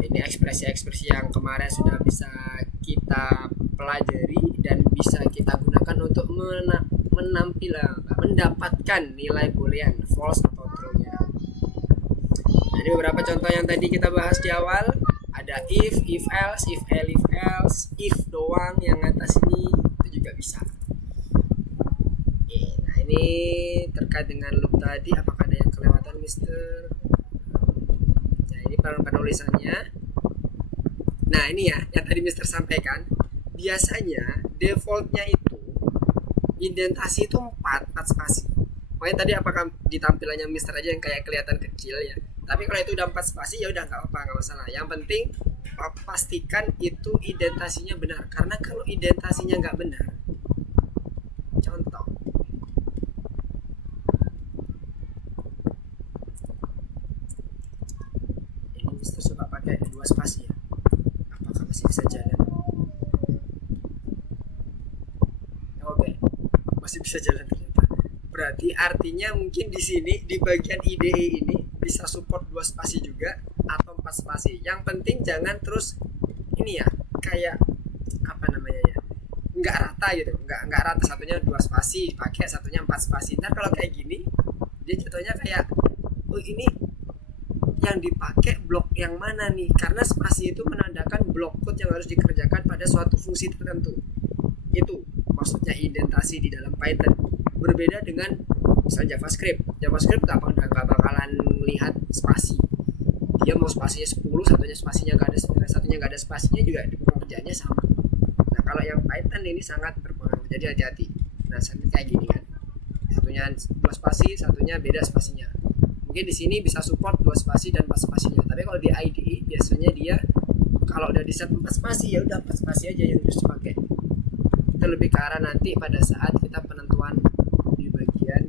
Ini ekspresi-ekspresi yang kemarin sudah bisa kita pelajari dan bisa kita gunakan untuk mendapatkan nilai boolean false atau true-nya. Nah, ini beberapa contoh yang tadi kita bahas di awal. Ada if else, if else, if doang yang atas ini itu juga bisa. Oke, nah ini terkait dengan loop tadi, apakah ada yang kelewatan Mister? Nah ini penulisannya. Nah ini ya yang tadi Mister sampaikan. Biasanya defaultnya itu indentasi itu 4 spasi. Makanya tadi apakah di tampilannya Mister aja yang kayak kelihatan kecil ya. Tapi kalau itu udah 4 spasi ya udah nggak apa-apa, nggak masalah. Yang penting pastikan itu indentasinya benar. Karena kalau indentasinya nggak benar, contoh ini Mister coba pakai 2 spasi ya. Apakah masih bisa jalan? Oke, masih bisa jalan ternyata. Berarti artinya mungkin di sini di bagian IDE ini bisa support 2 spasi juga atau 4 spasi. Yang penting jangan terus ini ya, kayak apa namanya ya, nggak rata gitu, nggak rata, satunya 2 spasi pakai, satunya 4 spasi. Ntar kalau kayak gini dia jatuhnya kayak, oh ini yang dipakai blok yang mana nih, karena spasi itu menandakan blok code yang harus dikerjakan pada suatu fungsi tertentu. Itu maksudnya indentasi di dalam Python. Berbeda dengan misal JavaScript nggak bakalan lihat spasi, dia mau spasinya 10, satunya nggak ada spasinya juga pekerjaannya sama. Nah kalau yang Python ini sangat berpengaruh, jadi hati-hati. Nah kayak gini kan, satunya 2 spasi, satunya beda spasinya. Mungkin di sini bisa support 2 spasi dan 4 spasinya, tapi kalau di IDE biasanya dia kalau udah di set 4 spasi ya udah 4 spasi aja yang harus dipakai. Itu lebih ke arah nanti pada saat kita penentuan di bagian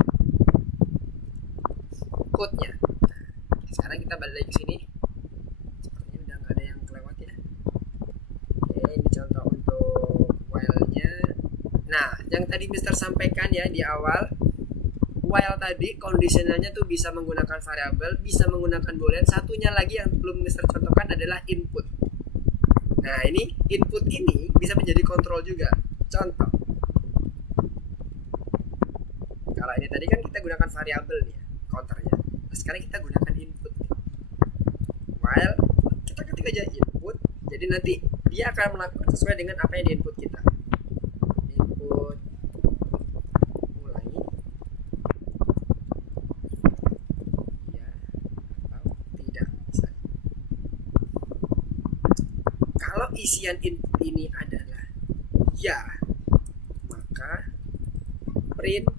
code-nya. Nah, sekarang kita balik lagi ke sini. Sepertinya udah nggak ada yang kelewat ya. Oke, ini contoh untuk while-nya. Nah, yang tadi Mister sampaikan ya di awal, while tadi kondisionalnya tuh bisa menggunakan variabel, bisa menggunakan boolean. Satunya lagi yang belum Mister contohkan adalah input. Nah ini input ini bisa menjadi kontrol juga. Contoh, kalau ini tadi kan kita gunakan variabel nih ya, counternya. Nah, sekarang kita gunakan input. While kita ketik aja input, jadi nanti dia akan melakukan sesuai dengan apa yang diinput kita. Input isian input ini adalah ya, maka print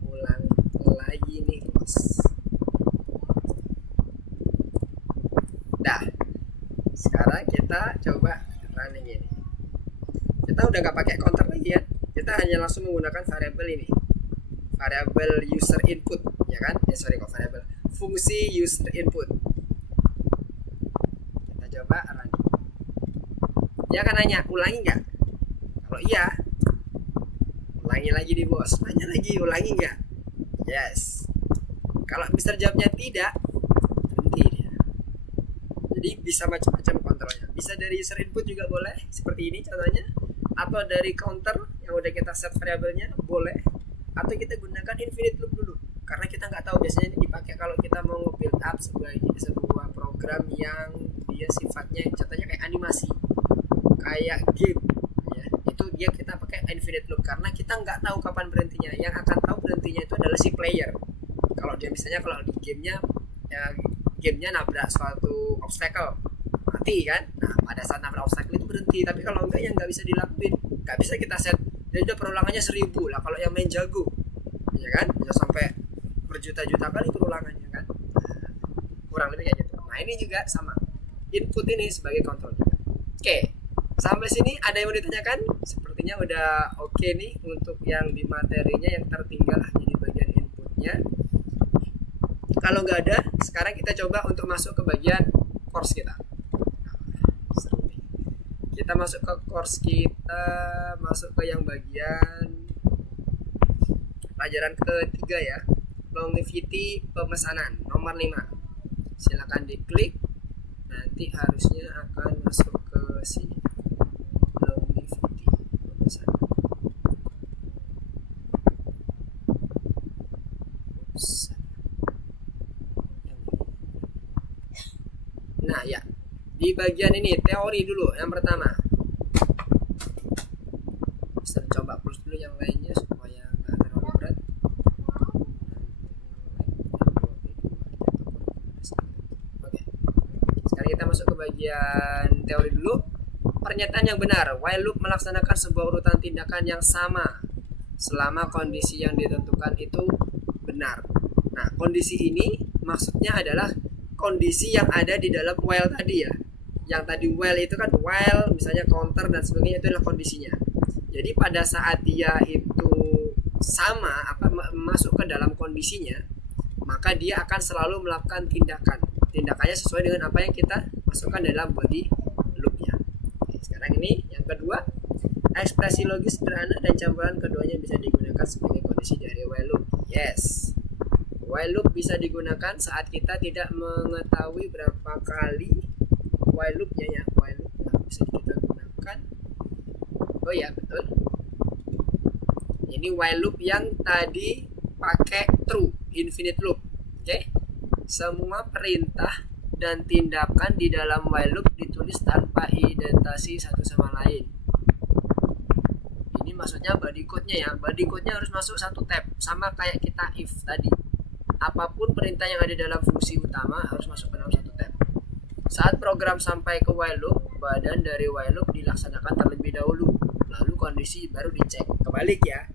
ulang lagi nih bos. Dah, sekarang kita coba running ini. Kita udah gak pakai counter lagi ya, kita hanya langsung menggunakan variabel ini, variabel user input ya kan, variabel fungsi user input. Coba running. Dia akan nanya, ulangi nggak? Kalau iya, ulangi lagi nih bos. Nanya lagi, ulangi nggak? Yes. Kalau Mister jawabnya tidak, berhenti dia. Jadi bisa macam-macam kontrolnya. Bisa dari user input juga boleh, seperti ini contohnya. Atau dari counter yang udah kita set variabelnya boleh. Atau kita gunakan infinite loop dulu. Karena kita nggak tahu, biasanya ini dipakai kalau kita mau nge-build up sebuah program yang dia sifatnya contohnya kayak animasi, kayak game ya, itu dia kita pakai infinite loop karena kita nggak tahu kapan berhentinya. Yang akan tahu berhentinya itu adalah si player. Kalau dia misalnya kalau di gamenya nabrak suatu obstacle mati kan, nah pada saat nabrak obstacle itu berhenti. Tapi kalau enggak ya nggak bisa dilakuin, nggak bisa kita set. Dan udah perulangannya 1000 lah kalau yang main jago ya kan, bisa sampai berjuta-juta kali perulangannya kan. Nah, kurang lebih kayak gitu. Nah ini juga sama, input ini sebagai kontrol juga. Oke, sampai sini ada yang mau ditanyakan? Sepertinya udah oke nih untuk yang di materinya, yang tertinggal hanya di bagian inputnya. Kalau nggak ada, sekarang kita coba untuk masuk ke bagian course kita. Seru nih. Kita masuk ke course kita, masuk ke yang bagian pelajaran ketiga ya, longevity pemesanan nomor 5. Silakan diklik, nanti harusnya akan masuk ke sini, longevity pemesanan. Nah ya, di bagian ini teori dulu yang pertama. Bisa coba plus dulu yang lainnya supaya nggak terlalu berat. Oke, sekarang kita masuk ke bagian teori dulu. Pernyataan yang benar, while loop melaksanakan sebuah urutan tindakan yang sama selama kondisi yang ditentukan itu benar. Nah, kondisi ini maksudnya adalah kondisi yang ada di dalam while tadi ya. Yang tadi while itu kan while misalnya counter dan sebagainya, itu adalah kondisinya. Jadi pada saat dia itu sama masuk ke dalam kondisinya, maka dia akan selalu melakukan tindakannya sesuai dengan apa yang kita masukkan dalam body loopnya. Oke, sekarang ini yang kedua, Ekspresi logis sederhana dan campuran keduanya bisa digunakan sebagai kondisi dari while loop. Yes. While loop bisa digunakan saat kita tidak mengetahui berapa kali while loopnya ya. While loop bisa kita gunakan. Oh ya, betul. Ini while loop yang tadi pakai true, infinite loop. Oke. Semua perintah dan tindakan di dalam while loop ditulis tanpa identasi satu sama lain. Ini maksudnya body code-nya ya. Body code-nya harus masuk satu tab, sama kayak kita if tadi. Apapun perintah yang ada dalam fungsi utama harus masuk ke dalam satu tab. Saat program sampai ke while loop, badan dari while loop dilaksanakan terlebih dahulu, lalu kondisi baru dicek. Kebalik ya.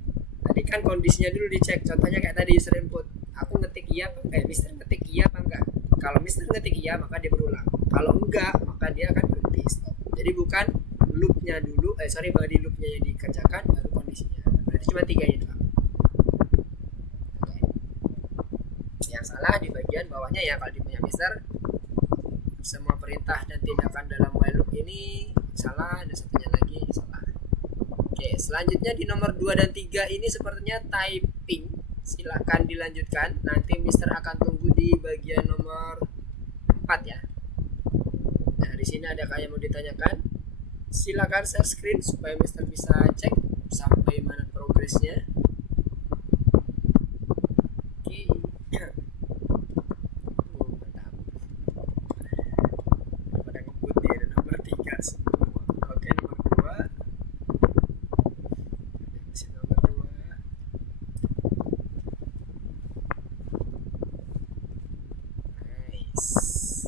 Tadi kan kondisinya dulu dicek. Contohnya kayak tadi user input. Aku ngetik iya apa enggak? Mister ngetik iya apa enggak? Kalau Mister ngetik iya maka dia berulang. Kalau enggak maka dia akan berhenti stop. Jadi bukan loopnya dulu, body loopnya yang dikerjakan baru kondisinya. Berarti cuma 3 ini doang. Okay. Yang salah di bagian bawahnya ya, kalau di punya Mister semua perintah dan tindakan dalam while loop ini salah, dan satunya lagi salah. Oke, selanjutnya di nomor 2 dan 3 ini sepertinya typing. Silakan dilanjutkan. Nanti Mister akan tunggu di bagian nomor 4 ya. Nah, di sini ada kayak mau ditanyakan. Silakan share screen supaya Mister bisa cek sampai mana progresnya. Oke. Pada ngebut nih, ada nomor 3 semua. Oke, nomor 2. Masih nomor 2. Nice.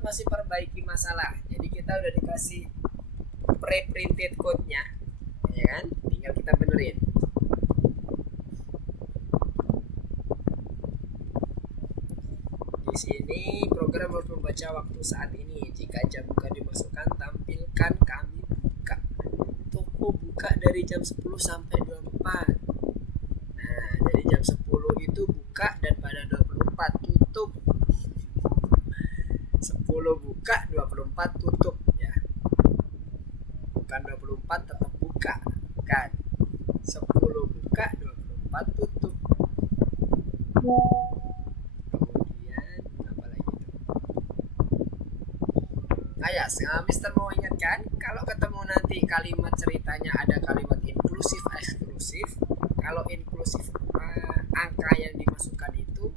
Masih perbaiki masalah. Jadi kita udah dikasih pre-printed code-nya, ya kan? Tinggal kita benerin. Di sini program harus membaca waktu saat ini. Jika jam buka dimasukkan, tampilkan kami buka. Toko buka dari jam 10 sampai 24. Nah, dari jam 10 itu buka dan pada 24 tutup. 10 buka, 24 tutup ya. Bukan 24 tetap buka, kan. 10 buka, 24 tutup. Kemudian apa lagi tuh? Mister mau ingatkan, kalau ketemu nanti kalimat ceritanya ada kalimat inklusif eksklusif. Kalau inklusif angka yang dimasukkan itu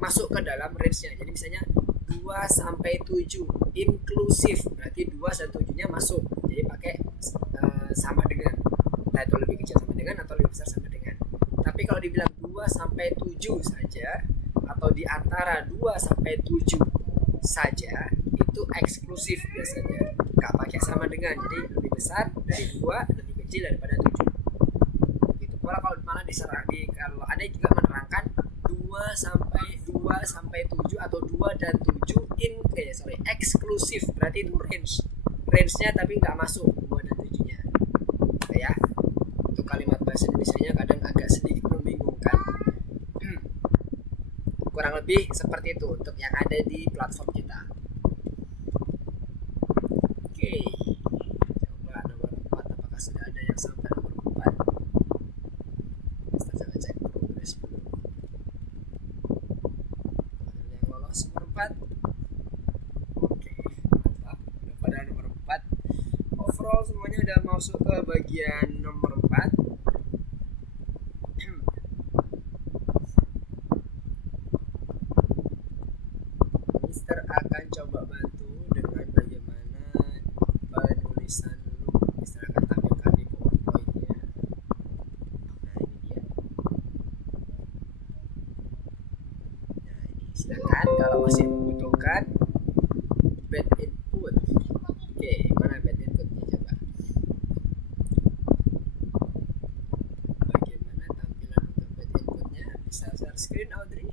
masuk ke dalam range-nya. Jadi misalnya 2 sampai 7 inklusif, berarti 2 dan 7-nya masuk. Jadi pakai sama dengan. Nah, itu lebih kecil sama dengan atau lebih besar sama dengan. Tapi kalau dibilang 2 sampai 7 saja atau di antara 2 sampai 7 saja, itu eksklusif biasanya. Enggak pakai sama dengan. Jadi lebih besar dari 2, lebih kecil daripada 7. Gitu. Kalau malah kalau ada yang juga menerangkan 2 sampai 7 atau 2 dan 7 eksklusif, berarti itu range-nya tapi nggak masuk 2 dan 7-nya ya. Itu kalimat bahasa Indonesianya kadang agak sedikit membingungkan. Kurang lebih seperti itu untuk yang ada di platform kita. Oke, coba nomor 4 apakah sudah ada yang sampai nomor 4. Kita coba cek progres dulu. Yang lolos nomor 4. Oke, mantap. Udah pada nomor 4. Overall semuanya udah masuk ke bagian nomor 4. Mister akan coba bantu dengan bagaimana penulisan loop. Mister akan tampilkan di PowerPoint-nya. Nah, ini dia. Nah, ini silakan kalau masih membutuhkan bed input. Oke, mana bed inputnya coba. Bagaimana tampilan untuk bed inputnya? Bisa share screen, Audrey?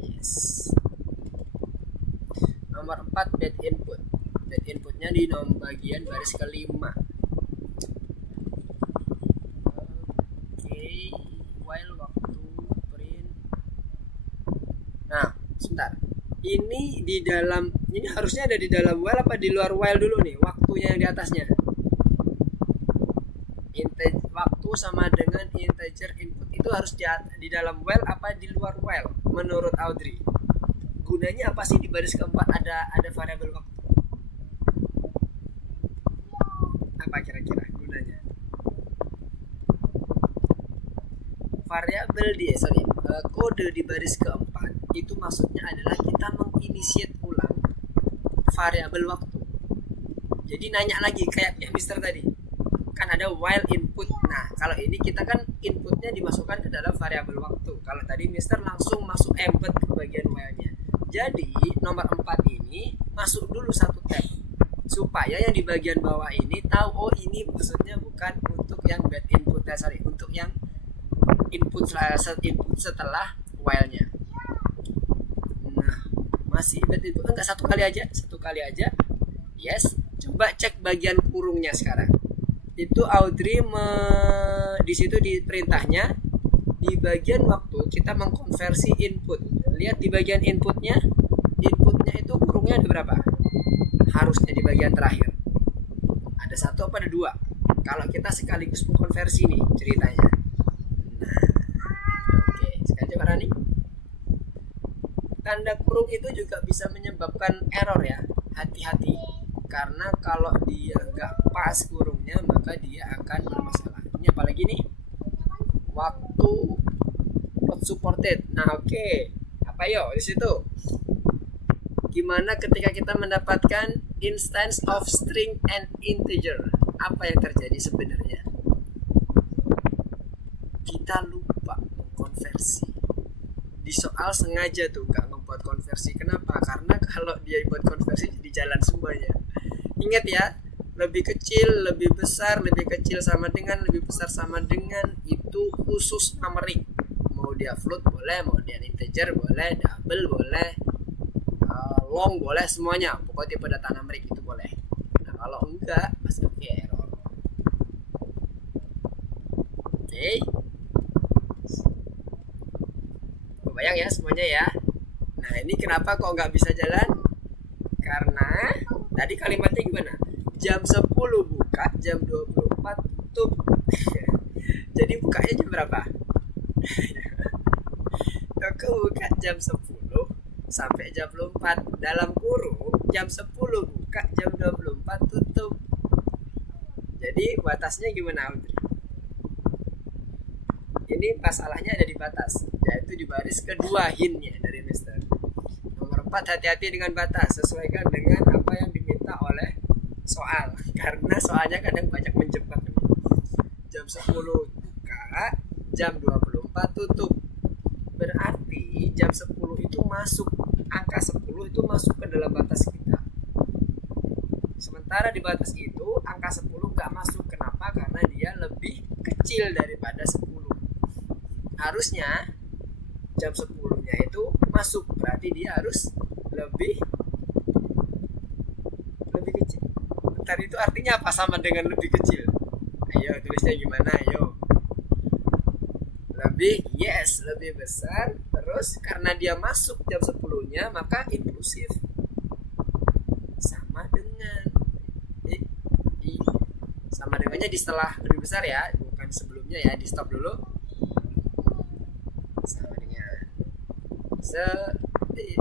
Yes. Nomor 4 bed input. Bed inputnya di nomor bagian baris kelima. Oke, while waktu sebentar. Ini harusnya ada di dalam while apa di luar while dulu nih, waktunya yang di atasnya. Waktu sama dengan integer input itu harus di dalam while apa di luar while menurut Audrey? Gunanya apa sih di baris keempat ada variabel waktu? Apa kira-kira gunanya? Variabel kode di baris keempat itu maksudnya adalah kita menginitiate ulang variabel waktu. Jadi nanya lagi kayak ya Mister tadi, kan ada while input. Nah kalau ini kita kan inputnya dimasukkan ke dalam variabel waktu. Kalau tadi Mister langsung masuk embed ke bagian while-nya. Jadi nomor 4 ini masuk dulu satu tab supaya yang di bagian bawah ini tahu, oh ini maksudnya bukan untuk yang bad input, untuk yang input setelah while-nya. Nah masih bad input enggak satu kali aja. Yes, coba cek bagian kurungnya sekarang. Itu Audrey di situ di perintahnya di bagian waktu kita mengkonversi input. Lihat di bagian inputnya itu kurungnya ada berapa? Harusnya di bagian terakhir ada 1 apa ada 2? Kalau kita sekaligus mengkonversi nih ceritanya. Nah, oke, sekarang coba running. Tanda kurung itu juga bisa menyebabkan error ya, hati-hati. Karena kalau dia nggak pas kurungnya maka dia akan bermasalah. Ini apalagi nih? Waktu not supported. Nah oke. Apa yo di situ? Gimana ketika kita mendapatkan instance of string and integer? Apa yang terjadi sebenarnya? Kita lupa konversi. Di soal sengaja tuh nggak membuat konversi. Kenapa? Karena kalau dia buat konversi jadi jalan semuanya. Ingat ya, lebih kecil, lebih besar, lebih kecil sama dengan, lebih besar sama dengan itu khusus numerik. Mau dia float boleh, mau dia integer boleh, double boleh, long boleh, semuanya. Pokoknya tipe data numerik itu boleh. Nah kalau enggak, pasti error. Oke. Kebayang ya semuanya ya. Nah ini kenapa kok nggak bisa jalan? Karena tadi kalimatnya gimana? Jam 10 buka, jam 24 tutup. Jadi bukanya jam berapa? Toko buka jam 10 sampai jam 24. Dalam kurung jam 10 buka, jam 24 tutup. Jadi batasnya gimana Audrey? Ini masalahnya ada di batas, yaitu di baris kedua hintnya dari Mister. Nomor 4, hati-hati dengan batas, sesuaikan dengan apa yang diminta oleh soal. Karena soalnya kadang banyak menjebak. Jam 10 buka, jam 24 tutup. Berarti jam 10 itu masuk, angka 10 itu masuk ke dalam batas kita. Sementara di batas itu angka 10 gak masuk. Kenapa? Karena dia lebih kecil daripada 10. Harusnya jam 10-nya itu masuk, berarti dia harus lebih kecil. Bentar, itu artinya apa sama dengan lebih kecil? Ayo tulisnya gimana? Ayo. Lebih besar. Terus karena dia masuk jam 10-nya maka inklusif. Sama dengan sama dengannya di setelah lebih besar ya, bukan sebelumnya ya. Di stop dulu. Sama dengan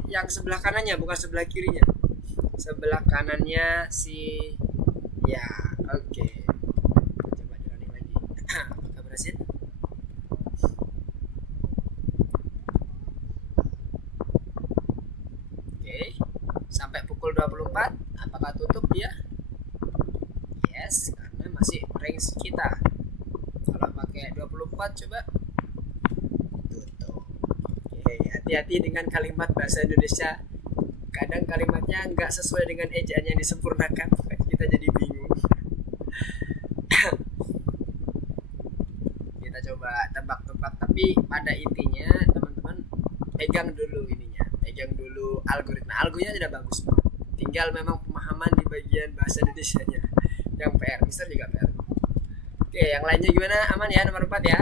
yang sebelah kanannya, bukan sebelah kirinya. Sebelah kanannya si ya, oke. Coba jalanin lagi. Apakah berhasil? Oke. Sampai pukul 24 apakah tutup dia? Yes, karena masih range kita. Kalau pakai 24 coba tutup. Oke, hati-hati dengan kalimat bahasa Indonesia. Kadang kalimatnya nggak sesuai dengan ejaan yang disempurnakan, kita jadi bingung. Kita coba tebak-tebak, tapi pada intinya teman-teman pegang dulu ininya, pegang dulu algoritma. Algonya tidak bagus, tinggal memang pemahaman di bagian bahasa Indonesianya yang PR. Mister juga PR. Oke, yang lainnya gimana? Aman ya nomor 4 ya?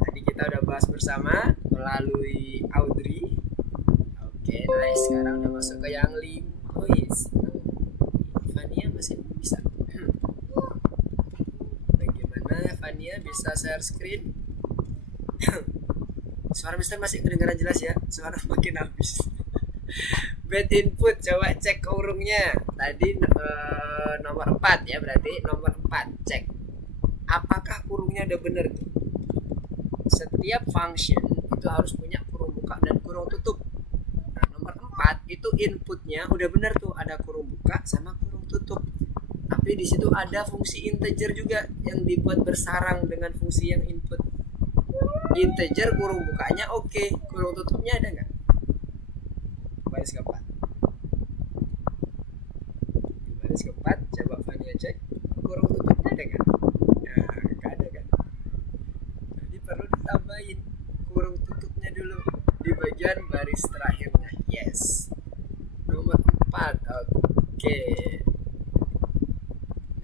Tadi kita udah bahas bersama melalui Audrey. Oke, Nice, sekarang udah masuk ke yang 5. Wis. Fania masih bisa. Bagaimana Fania bisa share screen? Suara Mister masih kedengaran jelas ya. Suara makin habis. Bad input, coba cek kurungnya. Tadi nomor 4 ya, berarti nomor 4 cek. Apakah kurungnya udah bener tuh? Setiap function itu harus punya kurung buka dan kurung tutup. Nah, nomor 4 itu inputnya udah bener tuh, ada kurung buka sama kurung tutup. Tapi di situ ada fungsi integer juga yang dibuat bersarang dengan fungsi yang input. Integer kurung bukanya oke, kurung tutupnya ada nggak? Baris keempat. Di baris keempat coba Fania cek kurung tutupnya ada nggak? Nah, nggak ada kan? Jadi perlu ditambahin kurung tutupnya dulu di bagian baris terakhirnya. Yes. Nomor 4. Oke.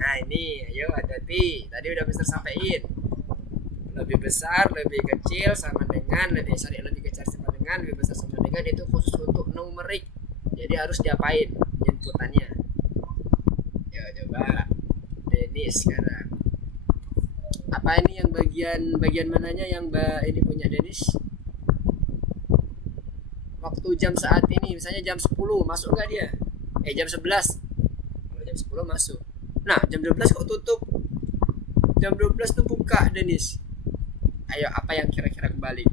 Nah ini, ayo hati-hati. Tadi udah Mister sampein. Lebih besar, lebih kecil sama dengan lebih kecil sama dengan, lebih besar sama dengan, itu khusus untuk numerik. Jadi harus diapain inputannya. Ya coba Denis sekarang. Apa ini yang bagian mananya yang ini punya Denis? Waktu jam saat ini misalnya jam 10 masuk nggak dia? Jam 11. Kalau jam 10 masuk. Nah, jam 12 kok tutup? Jam 12 tuh buka, Denis. Ayo, apa yang kira-kira kebalik?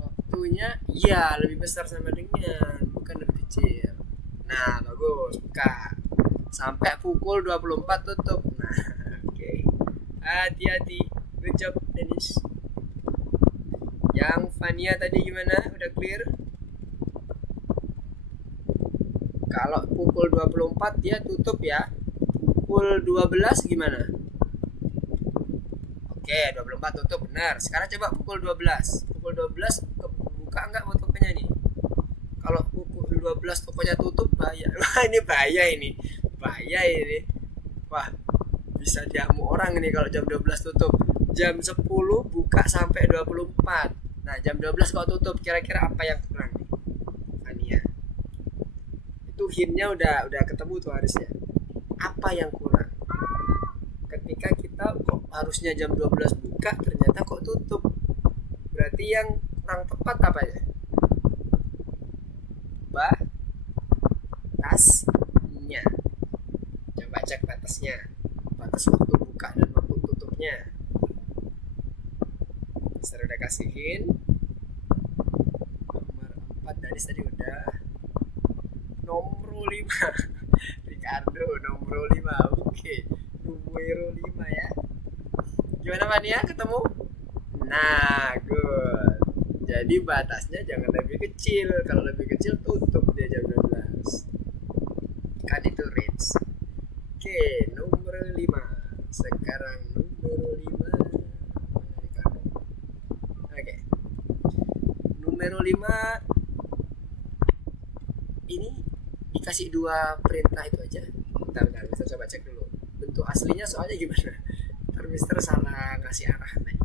Waktunya, iya, lebih besar sama dengan, bukan lebih kecil. Nah, bagus, buka. Sampai pukul 24 tutup. Nah, oke. Hati-hati. Good job, Denis. Yang Fania tadi gimana? Udah clear? Kalau pukul 24 dia tutup ya. Pukul 12 gimana? Oke, 24 tutup, benar. Sekarang coba pukul 12. Pukul 12 buka enggak tokonya nih? Kalau pukul 12 tokonya tutup, bahaya. Wah, ini bahaya ini. Bahaya ini. Wah, bisa diamu orang ini kalau jam 12 tutup. Jam 10 buka sampai 24. Nah, jam 12 kalau tutup, kira-kira apa yang kurang nih? Fania. Itu hintnya udah ketemu tuh harusnya. Apa yang kurang? Ketika kita kok harusnya jam 12 buka, ternyata kok tutup. Berarti yang kurang tepat apa ya? Batasnya. Coba cek batasnya. Batas waktu buka dan waktu tutupnya. Mister udah kasihin. Nomor 4 dari tadi udah. Nomor 5. Ricardo, nomor 5. Oke. Numero 5 ya. Gimana Mania? Ketemu? Nah, good. Jadi batasnya jangan lebih kecil. Kalau lebih kecil tutup dia jam 12. Kan itu range. Oke, nomor 5. Sekarang nomor 5. Oke. Nomor 5 ini dikasih 2 perintah itu aja. Bentar, kita coba cek dulu. Bentuk aslinya soalnya gimana? Ntar Mister salah ngasih arah nih.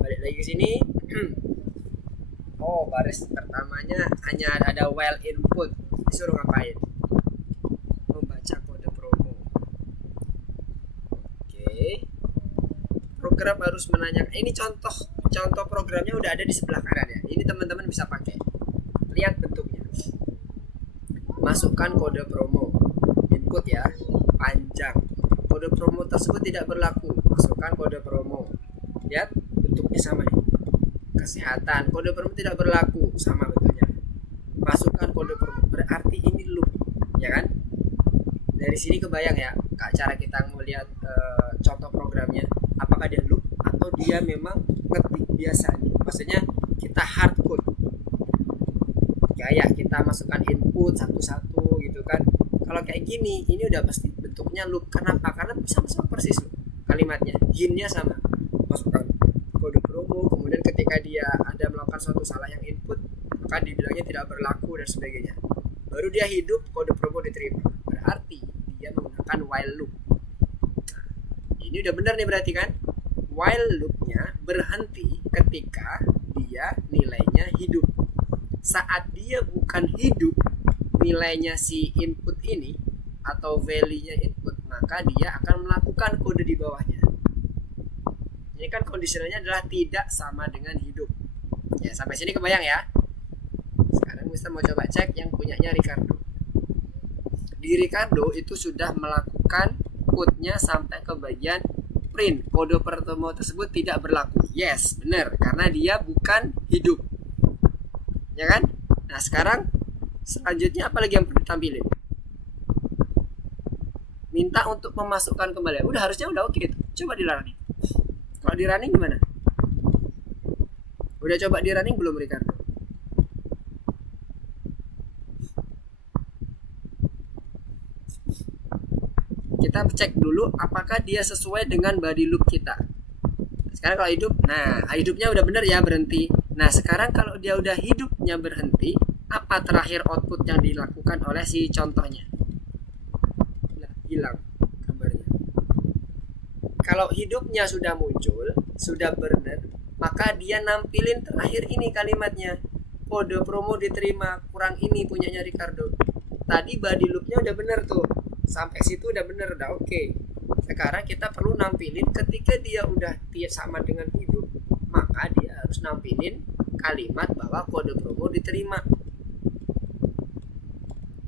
Balik lagi ke sini. Oh, baris pertamanya hanya ada while input. Disuruh ngapain? Membaca kode promo. Oke. Program harus menanyakan. Ini contoh programnya udah ada di sebelah kanan ya. Ini teman-teman bisa pakai. Lihat bentuknya. Masukkan kode promo. Input ya. Panjang. Kode promo tersebut tidak berlaku. Masukkan kode promo. Lihat bentuknya sama nih. Kesehatan, kode promo tidak berlaku, sama bentuknya. Masukkan kode promo, berarti ini loop, ya kan? Dari sini kebayang ya, Kak, cara kita melihat contoh programnya, apakah dia loop atau dia memang ngetik biasa nih. Maksudnya kita hard code. Kayak kita masukkan input satu-satu gitu kan. Kalau kayak gini, ini udah pasti bentuknya loop. Kenapa? Karena sama-sama persis loh kalimatnya, hintnya sama. Masukkan kode promo, kemudian ketika dia ada melakukan suatu salah yang input, maka dibilangnya tidak berlaku dan sebagainya. Baru dia hidup, kode promo diterima. Berarti dia menggunakan while loop. Nah, ini udah benar nih berarti kan? While loopnya berhenti ketika dia nilainya hidup. saat dia bukan hidup nilainya si input ini atau value-nya input, maka dia akan melakukan kode di bawahnya. Ini kan kondisionalnya adalah tidak sama dengan hidup. Ya, sampai sini kebayang ya. Sekarang Mister mau coba cek yang punyanya Ricardo. Di Ricardo itu sudah melakukan code-nya sampai ke bagian print. Kode pertemuan tersebut tidak berlaku. Yes, benar, karena dia bukan hidup. Ya kan? Nah, sekarang selanjutnya apa lagi yang perlu ditampilin? Minta untuk memasukkan kembali. Udah, harusnya udah oke itu. Coba di running. Kalau di running gimana? Udah coba di running belum, Ricardo? Kita cek dulu apakah dia sesuai dengan body loop kita. Sekarang kalau hidup, nah hidupnya udah bener ya, berhenti. Nah sekarang kalau dia udah hidupnya berhenti, apa terakhir output yang dilakukan oleh si contohnya? Nah, hilang gambarnya. Kalau hidupnya sudah muncul, sudah bener, maka dia nampilin terakhir ini kalimatnya. Kode promo diterima, kurang ini punyanya Ricardo. Tadi body loopnya udah bener tuh. Sampai situ udah bener, udah oke. Sekarang kita perlu nampilin ketika dia udah sama dengan hidup, maka dia harus nampilin kalimat bahwa kode promo diterima.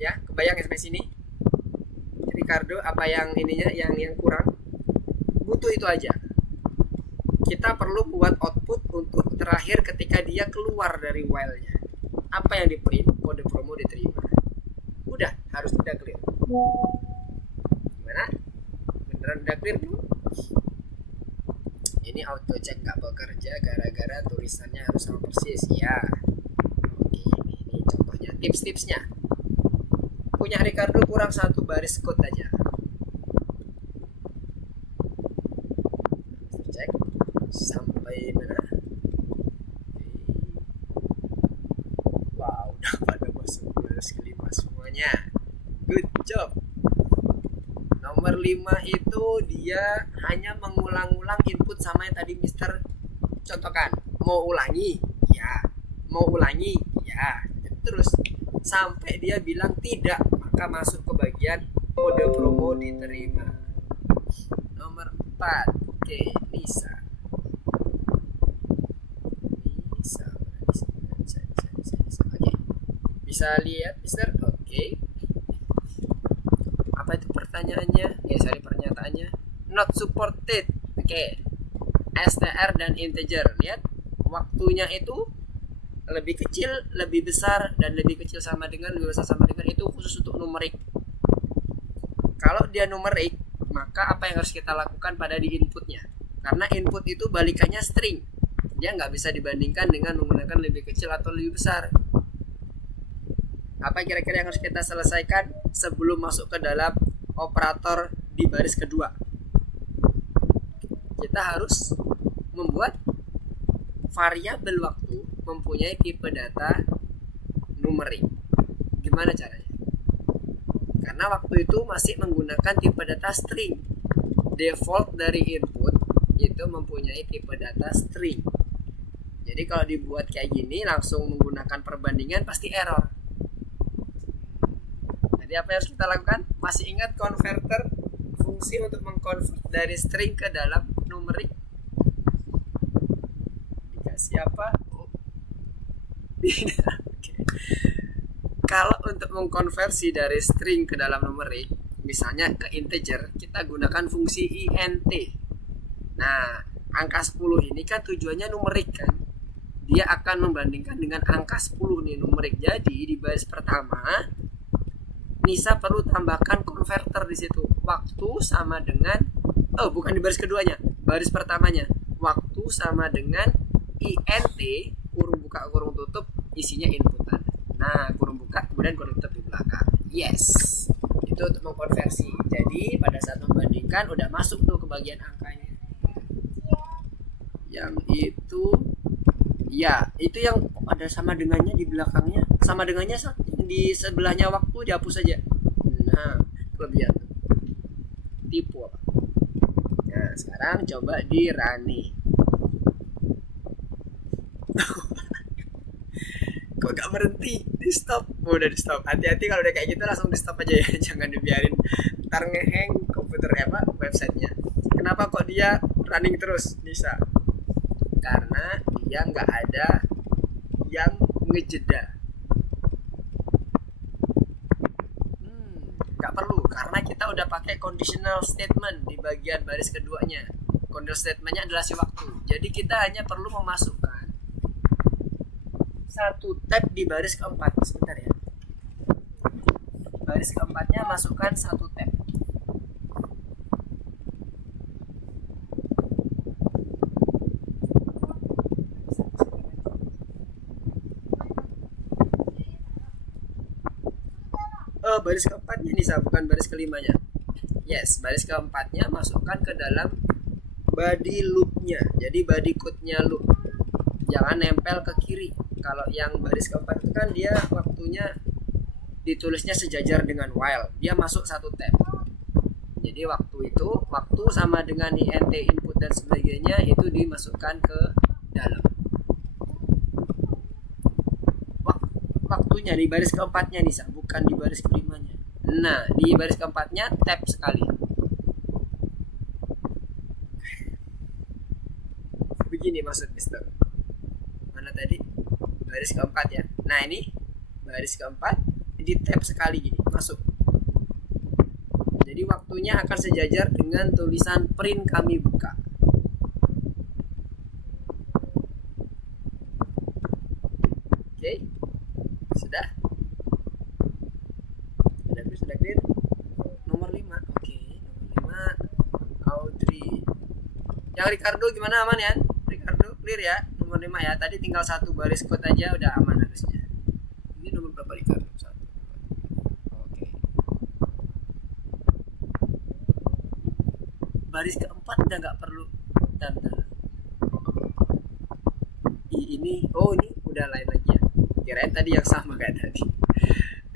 Ya, kebayang ya sampai sini? Ricardo, apa yang ininya yang kurang? Butuh itu aja. Kita perlu buat output untuk terakhir ketika dia keluar dari while-nya. Apa yang di print? Kode promo diterima. Udah, harus udah clear. Gimana? Beneran udah clear dulu? Ini auto check nggak bekerja gara-gara tulisannya harus sama persis ya. Oke, ini contohnya, tips-tipsnya. Punya Ricardo kurang satu baris code aja. Cek sampai mana? Wow, udah pada masuk baris kelima semuanya. Good job. Nomor 5 itu dia hanya mengulang-ulang input sama yang tadi Mister contohkan. Mau ulangi? Ya. Mau ulangi? Ya. Terus sampai dia bilang tidak, maka masuk ke bagian kode promo diterima. Nomor 4. Oke, Nisa. Oke. Bisa lihat, Mister? Oke. Apa itu pertanyaannya? Ya, sorry, pernyataannya not supported. Oke. str dan integer. Lihat, waktunya itu lebih kecil, lebih besar, dan lebih kecil sama dengan, lebih besar sama dengan, itu khusus untuk numerik. Kalau dia numerik, maka apa yang harus kita lakukan pada di inputnya? Karena input itu balikannya string, dia nggak bisa dibandingkan dengan menggunakan lebih kecil atau lebih besar. Apa kira-kira yang harus kita selesaikan sebelum masuk ke dalam operator di baris kedua? Kita harus membuat variabel waktu mempunyai tipe data numerik. Gimana caranya? Karena waktu itu masih menggunakan tipe data string. Default dari input itu mempunyai tipe data string. Jadi kalau dibuat kayak gini langsung menggunakan perbandingan pasti error. Jadi apa yang harus kita lakukan? Masih ingat converter, fungsi untuk mengkonvert dari string ke dalam numerik? Dikasih apa? Okay. Kalau untuk mengkonversi dari string ke dalam numerik, misalnya ke integer, kita gunakan fungsi int. Nah, angka 10 ini kan tujuannya numerik kan? Dia akan membandingkan dengan angka 10 nih numerik. Jadi di baris pertama Nisa perlu tambahkan konverter di situ. Waktu sama dengan bukan di baris keduanya, baris pertamanya. Waktu sama dengan int kurung buka kurung tutup isinya inputan. Nah, kurung buka kemudian kurung tutup di belakang. Yes. Itu untuk mengkonversi. Jadi pada saat membandingkan udah masuk tuh ke bagian angkanya. Yang itu ya, itu yang ada sama dengannya di belakangnya. Sama dengannya di sebelahnya waktu dihapus saja. Nah, kelebihan tipu apa? Nah, sekarang coba di running. Kok gak berhenti? Di stop. Oh, udah di stop. Hati-hati kalau udah kayak gitu langsung di stop aja ya. Jangan dibiarin ntar ngeheng komputer apa websitenya. Kenapa kok dia running terus Nisa? Karena dia nggak ada yang ngejeda. Nggak perlu karena kita udah pakai conditional statement di bagian baris keduanya. Conditional statementnya adalah si waktu. Jadi kita hanya perlu memasukkan satu tab di baris keempat. Sebentar ya. Baris keempatnya masukkan satu tab. Baris keempatnya Nisa, bukan baris kelimanya. Yes, baris keempatnya masukkan ke dalam body loopnya. Jadi body code-nya loop. Jangan nempel ke kiri. Kalau yang baris keempat itu kan dia waktunya ditulisnya sejajar dengan while. Dia masuk satu tab. Jadi waktu itu, waktu sama dengan int input dan sebagainya itu dimasukkan ke dalam. Waktunya di baris keempatnya nih, bukan di baris kelimanya. Nah, di baris keempatnya tab sekali. Begini maksud Mister. Mana tadi? Baris keempat ya. Nah, ini baris keempat di tab sekali gini, masuk. Jadi waktunya akan sejajar dengan tulisan print kami buka. Oke. Sudah? Sudah clear? Nomor 5. Oke, nomor 5 Audrey. Yang Ricardo gimana, aman ya? Ricardo clear ya? Nomor 5 ya. Tadi tinggal satu baris code aja udah aman harusnya. Ini nomor berapa Ricardo? 1. Oke. Baris keempat udah nggak perlu tanda. Ini udah lain lagi ya. Kirain tadi yang sama kayak tadi.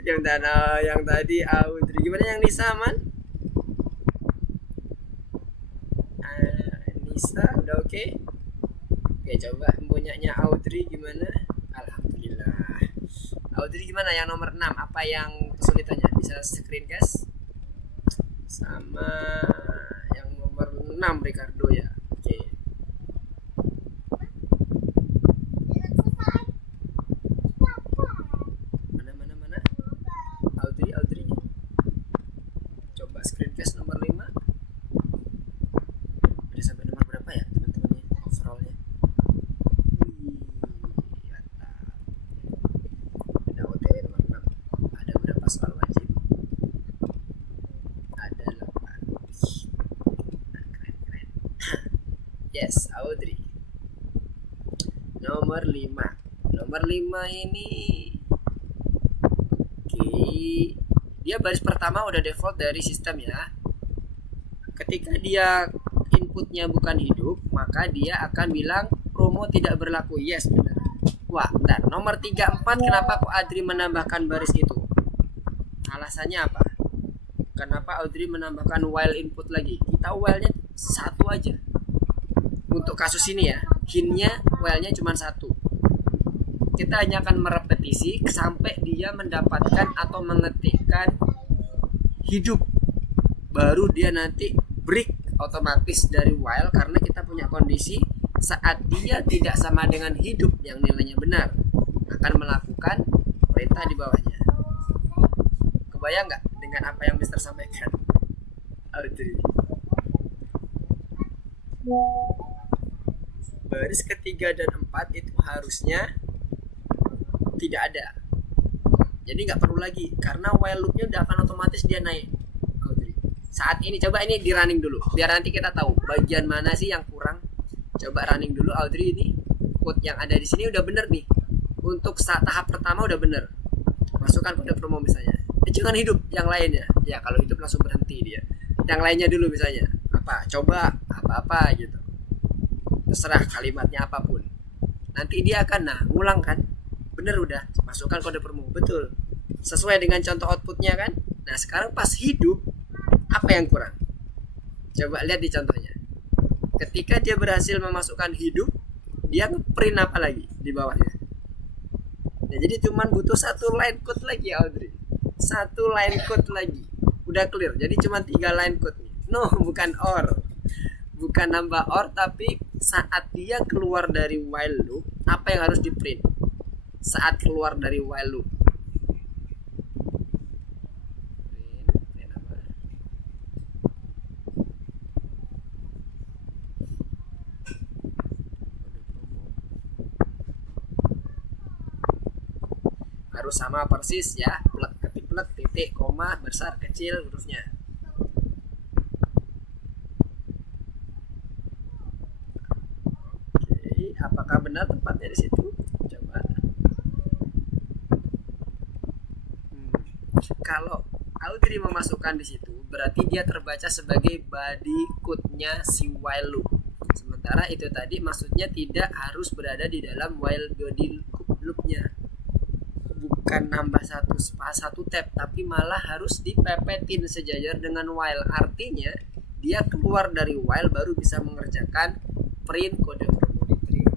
Yang tadi Audrey. Gimana yang Nisa, man? Nisa udah oke? Oke, coba punyanya Audrey gimana? Alhamdulillah. Audrey gimana yang nomor 6? Apa yang kesulitannya? Bisa screen guys? Sama yang nomor 6 Ricardo ya. Oke. Mana? Audrey. Coba screencast nomor 5. Udah sampai nomor berapa ya teman-temannya overallnya? Mantap. Udah OTW nomor 6. Ada berapa soal wajib? Ada 8. Keren. Yes, Audrey. Nomor 5. Nomor 5 ini dia baris pertama udah default dari sistem ya. Ketika dia inputnya bukan hidup, maka dia akan bilang promo tidak berlaku. Yes, benar. Wah, bentar. Nomor 34 kenapa kok Audrey menambahkan baris itu? Alasannya apa? Kenapa Audrey menambahkan while input lagi? Kita while-nya satu aja. Untuk kasus ini ya, hint-nya while-nya cuma satu. Kita hanya akan merepetisi sampai dia mendapatkan atau mengetikkan hidup, baru dia nanti break otomatis dari while karena kita punya kondisi saat dia tidak sama dengan hidup yang nilainya benar akan melakukan perintah di bawahnya. Kebayang nggak dengan apa yang Mister sampaikan? Audrey. Baris ketiga dan 4 itu harusnya tidak ada, jadi nggak perlu lagi karena while loopnya udah akan otomatis dia naik. Audrey, saat ini coba ini di running dulu biar nanti kita tahu bagian mana sih yang kurang. Coba running dulu Audrey, ini code yang ada di sini udah bener nih. Untuk tahap pertama udah bener, masukkan kode promo misalnya. Jangan hidup yang lainnya ya, kalau hidup langsung berhenti dia. Yang lainnya dulu misalnya apa, coba apa gitu, terserah kalimatnya apapun, nanti dia akan ngulang kan. Bener, udah masukkan kode promo betul sesuai dengan contoh outputnya kan. Nah sekarang pas hidup apa yang kurang, coba lihat di contohnya. Ketika dia berhasil memasukkan hidup, dia ngeprint apa lagi di bawahnya? Nah, jadi cuman butuh satu line code lagi Audrey. Satu line code lagi. Udah clear. Jadi cuma 3 line code nih. No, bukan or. Bukan nambah or, tapi saat dia keluar dari while loop, apa yang harus di print? Saat keluar dari while loop. Print apa? Harus sama persis ya, plek ketik plek titik koma besar kecil hurufnya. Oke, apakah benar tempatnya di situ? Coba. Kalau Audrey memasukkan di situ, berarti dia terbaca sebagai body code-nya si while loop. Sementara itu tadi maksudnya tidak harus berada di dalam while body loop-nya. Bukan nambah satu tab, tapi malah harus dipepetin sejajar dengan while. Artinya dia keluar dari while baru bisa mengerjakan print kode promo diterima.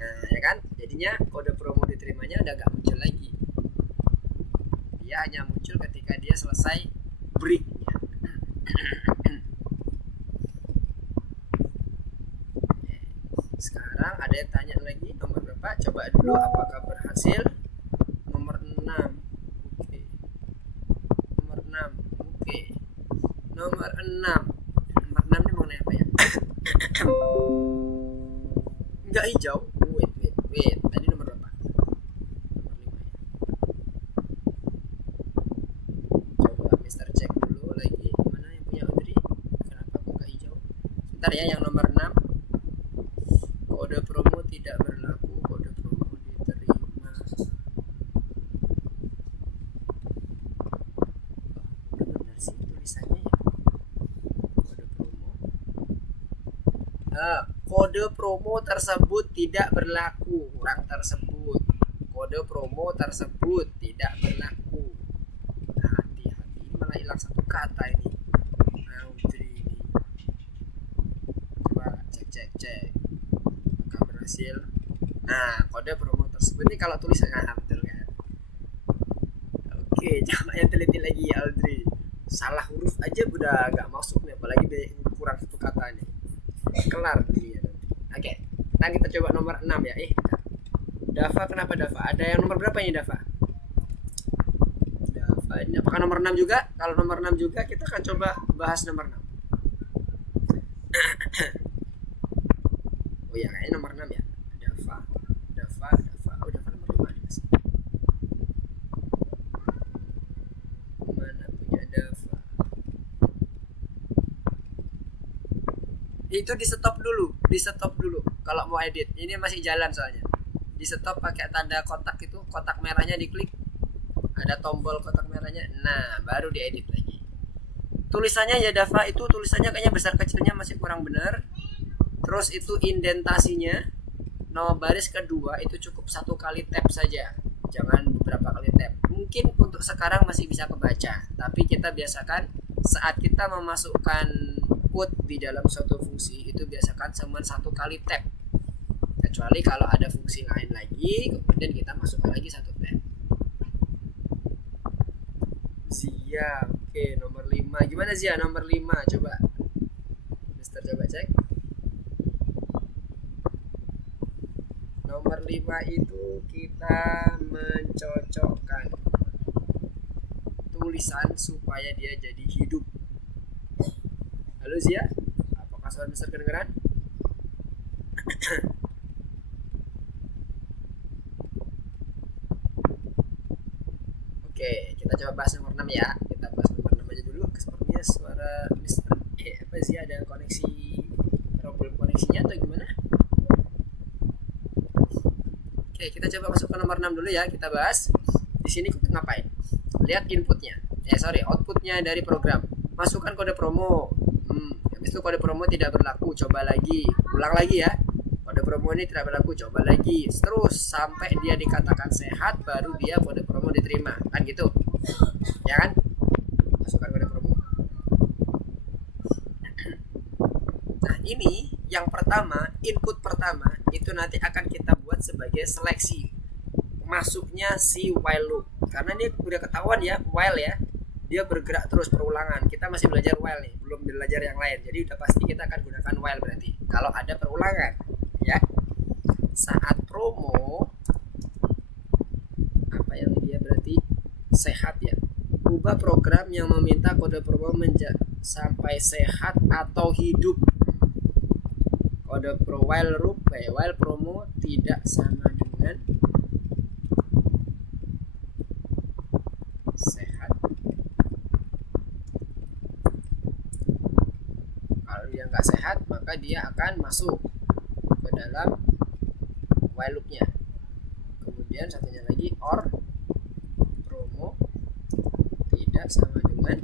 Nah ya kan, jadinya kode promo diterimanya udah gak muncul lagi. Dia hanya muncul ketika dia selesai breaknya. Sekarang ada yang tanya lagi, nomor berapa? Coba dulu apakah berhasil. Nomor 6. Oke. Nomor 6. Oke. Nomor 6. Nomor 6 ini mengenai apa ya? Enggak hijau. Wait. Tadi nomor berapa? Nomor 5 ya. Coba Mister cek dulu lagi. Mana yang punya Audrey? Kenapa kok enggak hijau? Sebentar ya, yang nomor 6. Kode promo tidak berlaku, kode promo diterima. Udah benar sih tulisannya ya. Kode promo. Kode promo tersebut tidak berlaku. Kurang tersebut. Kode promo tersebut tidak berlaku. Hati-hati, ini malah hilang satu kata ini. Audrey ini. Coba cek. Hasil. Nah, kode promo tersebut ini kalau tulisannya betul kan? Oke, coba yang teliti lagi ya Audrey. Salah huruf aja udah gak masuk nih, apalagi kurang satu kata nih. Kelar dunia nanti. Oke, nah kita coba nomor 6 ya. Dava, kenapa Dava? Ada yang nomor berapa ini Dava? Dava, ini apakah nomor 6 juga? Kalau nomor 6 juga kita akan coba bahas nomor 6. Oh iya, kayaknya nomor 6 ya. Dava. Oh, Dava nomor 5 nih Mas. Mana punya Dava? Itu di stop dulu kalau mau edit. Ini masih jalan soalnya. Di stop pakai tanda kotak itu, kotak merahnya diklik. Ada tombol kotak merahnya. Nah, baru diedit lagi. Tulisannya ya Dava, itu tulisannya kayaknya besar kecilnya masih kurang benar. Terus itu indentasinya nomor baris kedua itu cukup 1 kali tab saja, jangan beberapa kali tab. Mungkin untuk sekarang masih bisa kebaca, tapi kita biasakan saat kita memasukkan code di dalam suatu fungsi itu biasakan cuma 1 kali tab, kecuali kalau ada fungsi lain lagi kemudian kita masukkan lagi 1 tab. Zia, oke, nomor 5 gimana Zia? Nomor 5 coba Mister coba cek. Nomor 5 itu kita mencocokkan tulisan supaya dia jadi hidup. Halo Zia, apakah suara Mister kedengeran? Oke, kita coba bahas nomor 6 ya. Kita bahas nomor 6 aja dulu. Sepertinya suara Mister apa Zia ada koneksi, problem koneksinya atau gimana? Oke, kita coba masuk ke nomor 6 dulu ya, kita bahas. Di sini kita ngapain? Lihat inputnya. Outputnya dari program. Masukkan kode promo. Habis itu kode promo tidak berlaku, coba lagi. Ulang lagi ya. Kode promo ini tidak berlaku, coba lagi. Terus sampai dia dikatakan sehat baru dia kode promo diterima. Kan gitu. Ya kan? Masukkan kode promo. Nah, ini yang pertama, input pertama itu nanti akan kita buat disebut sebagai seleksi masuknya si while loop. Karena ini udah ketahuan ya, while ya, dia bergerak terus perulangan. Kita masih belajar while nih, belum belajar yang lain. Jadi udah pasti kita akan gunakan while berarti kalau ada perulangan ya. Saat promo apa yang dia berarti sehat ya. Ubah program yang meminta kode promo sampai sehat atau hidup. Kode pro while loop while promo tidak sama dengan sehat. Kalau dia nggak sehat, maka dia akan masuk ke dalam while loopnya. Kemudian satunya lagi or promo tidak sama dengan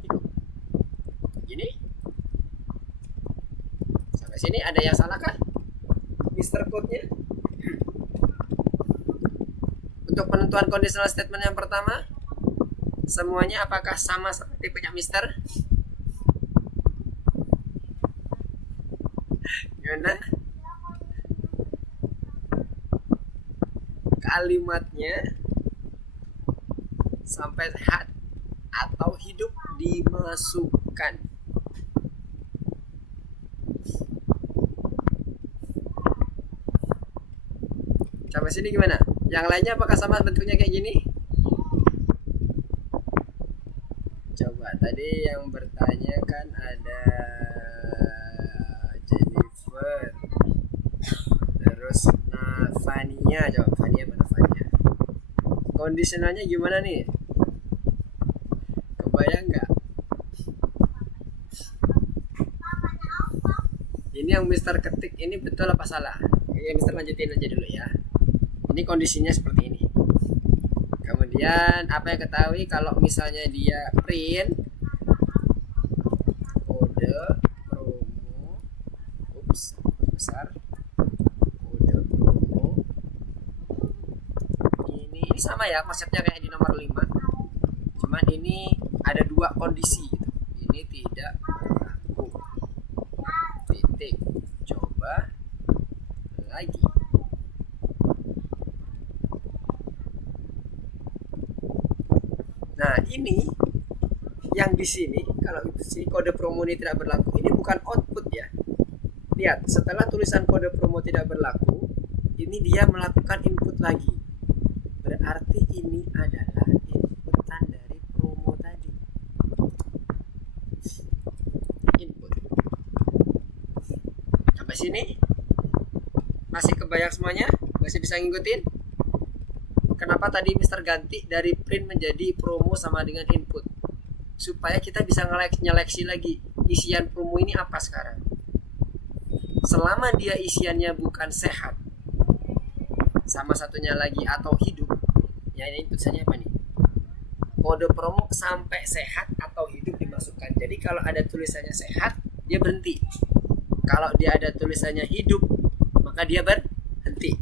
hidup. Gini. Sampai sini ada yang salah kah? Mister Code-nya? Untuk penentuan conditional statement yang pertama, semuanya apakah sama seperti punya Mister? Gimana? Kalimatnya sampai sehat atau hidup dimasukkan. Sampai sini gimana? Yang lainnya apakah sama bentuknya kayak gini? Coba tadi yang bertanya kan ada Jennifer, terus Fania. Coba Fania mana Fania? Kondisionalnya gimana nih? Kebayang nggak? Ini yang Mister ketik ini betul apa salah? Ya Mister lanjutin aja dulu ya. Ini kondisinya seperti ini. Kemudian apa yang ketahui kalau misalnya dia print kode promo, besar kode promo ini sama ya konsepnya kayak di nomor 5. Cuman ini ada dua kondisi gitu. Ini tidak berlaku. Titik. Coba lagi. Nah ini yang di sini kalau itu sih kode promo ini tidak berlaku, ini bukan output ya. Lihat setelah tulisan kode promo tidak berlaku, ini dia melakukan input lagi. Berarti ini adalah inputan dari promo tadi. Input. Sampai sini masih kebayang semuanya? Masih bisa ngikutin? Kenapa tadi Mister ganti dari print menjadi promo sama dengan input? Supaya kita bisa nyeleksi lagi isian promo ini apa sekarang. Selama dia isiannya bukan sehat, sama satunya lagi atau hidup, ya ini tulisannya apa nih? Kode promo sampai sehat atau hidup dimasukkan. Jadi kalau ada tulisannya sehat, dia berhenti. Kalau dia ada tulisannya hidup, maka dia berhenti.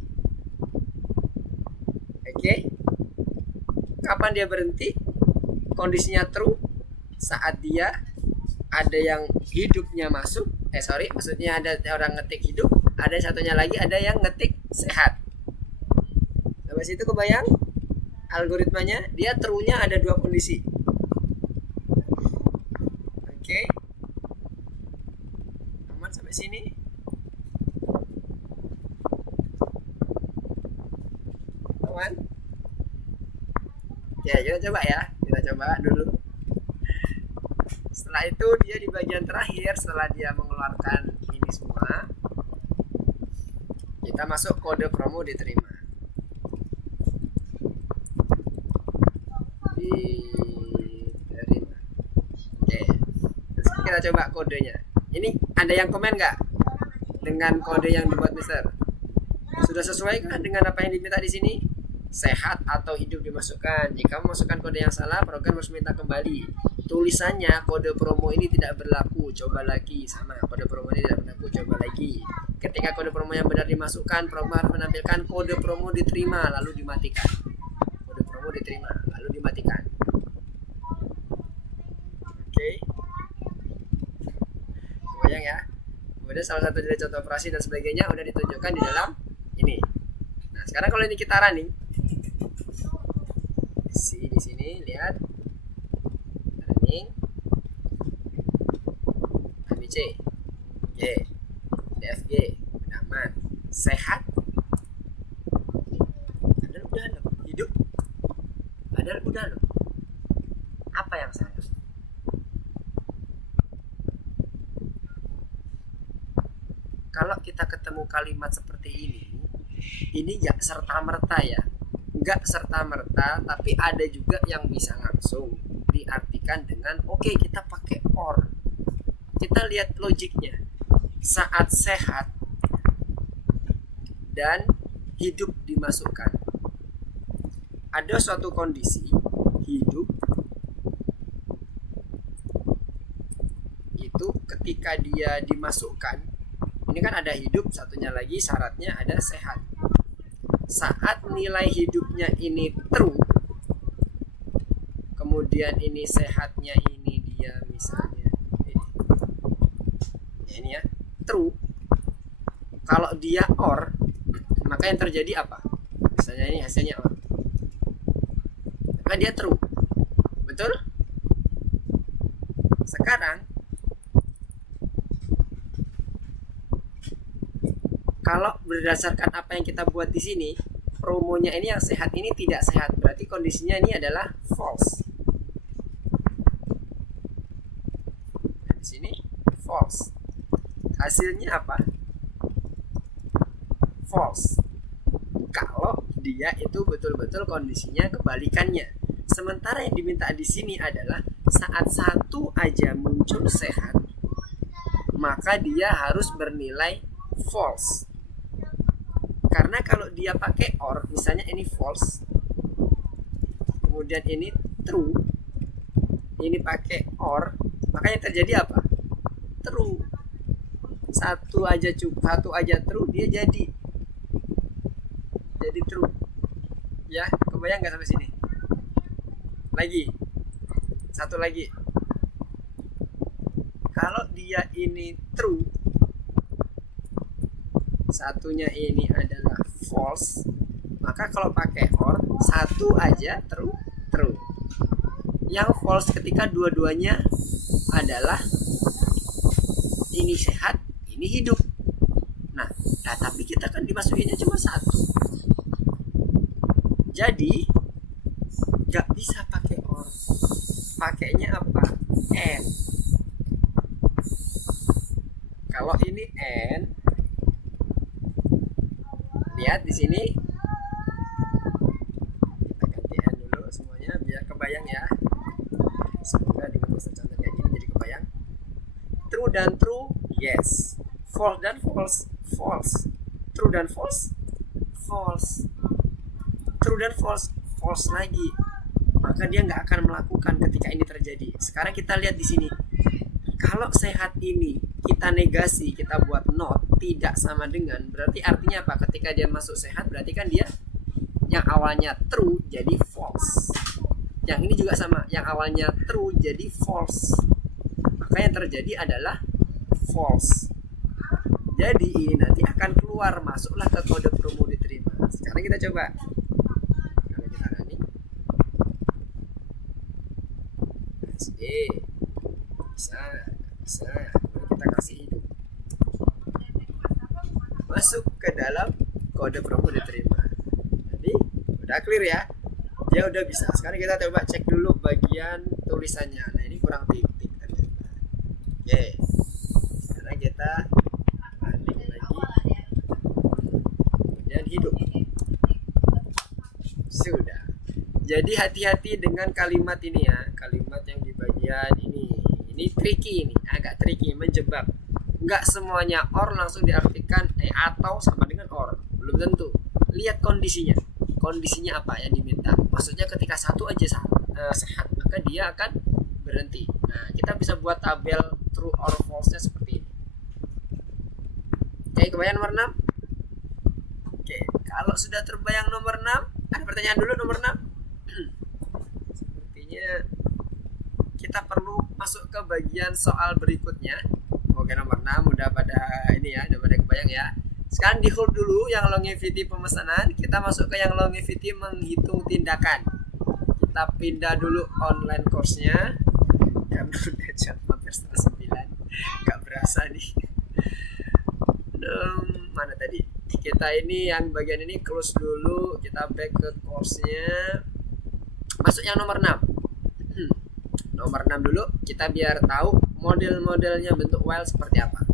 Oke. Kapan dia berhenti? Kondisinya true saat dia ada yang hidupnya masuk. Maksudnya ada orang ngetik hidup, ada satunya lagi ada yang ngetik sehat. Sampai situ kebayang? Algoritmanya dia true-nya ada dua kondisi. Oke. Aman sampai sini? Aman? Ya, kita coba ya. Kita coba dulu. Setelah itu dia di bagian terakhir, setelah dia mengeluarkan ini semua, kita masuk kode promo diterima. Diterima. Oke. Terus kita coba kodenya. Ini ada yang komen nggak dengan kode yang dibuat Mister? Sudah sesuai kan dengan apa yang diminta di sini? Sehat atau hidup dimasukkan. Jika memasukkan kode yang salah, program harus minta kembali. Tulisannya kode promo ini tidak berlaku, coba lagi. Sama, kode promo ini tidak berlaku, coba lagi. Ketika kode promo yang benar dimasukkan, program harus menampilkan kode promo diterima lalu dimatikan. Kode promo diterima lalu dimatikan. Oke. Kebayang ya? Kemudian salah satu dari contoh operasi dan sebagainya udah ditunjukkan di dalam ini. Nah, sekarang kalau ini kita running, di sini lihat running ABC, Y, DFG, aman, sehat. Padahal udah loh, hidup. Padahal udah loh. Apa yang salah? Kalau kita ketemu kalimat seperti ini ya serta-merta ya. Enggak serta-merta, tapi ada juga yang bisa langsung diartikan dengan oke, kita pakai or. Kita lihat logiknya. Saat sehat dan hidup dimasukkan. Ada suatu kondisi hidup itu ketika dia dimasukkan, ini kan ada hidup, satunya lagi syaratnya ada sehat. Saat nilai hidupnya ini true, kemudian ini sehatnya ini dia misalnya ini ya true. Kalau dia or, maka yang terjadi apa? Misalnya ini hasilnya or, maka dia true. Betul? Sekarang kalau berdasarkan apa yang kita buat di sini, promonya ini yang sehat ini tidak sehat, berarti kondisinya ini adalah false. Di sini false. Hasilnya apa? False. Kalau dia itu betul-betul kondisinya kebalikannya. Sementara yang diminta di sini adalah saat satu aja muncul sehat, maka dia harus bernilai false. Karena kalau dia pakai or, misalnya ini false, kemudian ini true, ini pakai or, maka yang terjadi apa? True. Satu aja true, dia jadi true. Ya, kebayang nggak sampai sini? Lagi, satu lagi. Kalau dia ini true, satunya ini adalah false, maka kalau pakai or, satu aja true. Yang false ketika dua-duanya adalah ini sehat, ini hidup. Nah, tapi kita kan dimasukinnya cuma satu. Jadi nggak bisa pakai or. Pakainya apa? And. Kalau ini and, lihat di sini, kita ganti n dulu semuanya biar kebayang ya. Semoga dengan poster contoh kayak gini jadi kebayang. True dan true, yes. False dan false, false. True dan false, false. True dan false, false lagi. Maka dia nggak akan melakukan ketika ini terjadi. Sekarang kita lihat di sini. Kalau sehat ini kita negasi, kita buat not, tidak sama dengan, berarti artinya apa? Ketika dia masuk sehat, berarti kan dia yang awalnya true jadi false. Yang ini juga sama, yang awalnya true jadi false. Maka yang terjadi adalah false. Jadi ini nanti akan keluar, masuklah ke kode promo diterima. Sekarang kita coba. Kalau kita running SD bisa kita kasih hidup, masuk ke dalam kode promo diterima. Jadi udah clear ya, dia udah bisa. Sekarang kita coba cek dulu bagian tulisannya. Nah ini kurang titik ternyata. Oke, sekarang kita running lagi, kemudian hidup. Sudah. Jadi hati-hati dengan kalimat ini ya, kalimat yang di bagian ini. Ini tricky, ini agak tricky, menjebak. Nggak semuanya or langsung diartikan atau sama dengan or, belum tentu. Lihat kondisinya, kondisinya apa yang diminta. Maksudnya ketika satu aja sehat, maka dia akan berhenti. Nah, kita bisa buat tabel true or false-nya seperti ini. Oke, kebayang nomor 6? Oke, kalau sudah terbayang nomor 6, ada pertanyaan dulu nomor 6. Sepertinya kita perlu masuk ke bagian soal berikutnya. Oke, nomor 6 udah pada ini ya, udah pada kebayang ya. Sekarang di hold dulu yang longevity pemesanan, kita masuk ke yang longevity menghitung tindakan. Kita pindah dulu online course-nya karena udah jam hampir setengah 9, gak berasa nih. Mana tadi? Kita ini yang bagian ini close dulu, kita back ke course-nya. Masuk yang nomor 6. Nomor 6 dulu, kita biar tahu model-modelnya bentuk while seperti apa.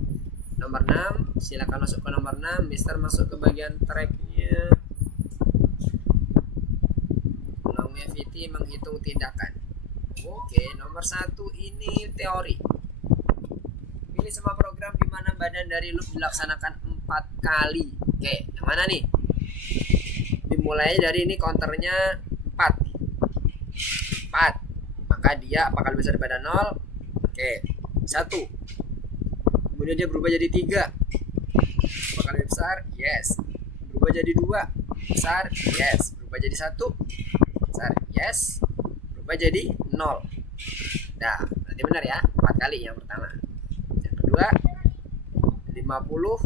Nomor 6, silakan masuk ke nomor 6. Mister masuk ke bagian track-nya. Longevity menghitung tindakan. Oke, nomor 1 ini teori. Pilih semua program di mana badan dari loop dilaksanakan 4 kali. Oke, yang mana nih? Dimulai dari ini counternya 4. Maka dia apakah lebih besar daripada 0? Oke, 1. Kemudian dia berubah jadi 3. Apakah lebih besar? Yes. Berubah jadi 2. Besar? Yes. Berubah jadi 1. Besar? Yes. Berubah jadi 0. Nah, berarti benar ya, 4 kali yang pertama. Yang kedua, 50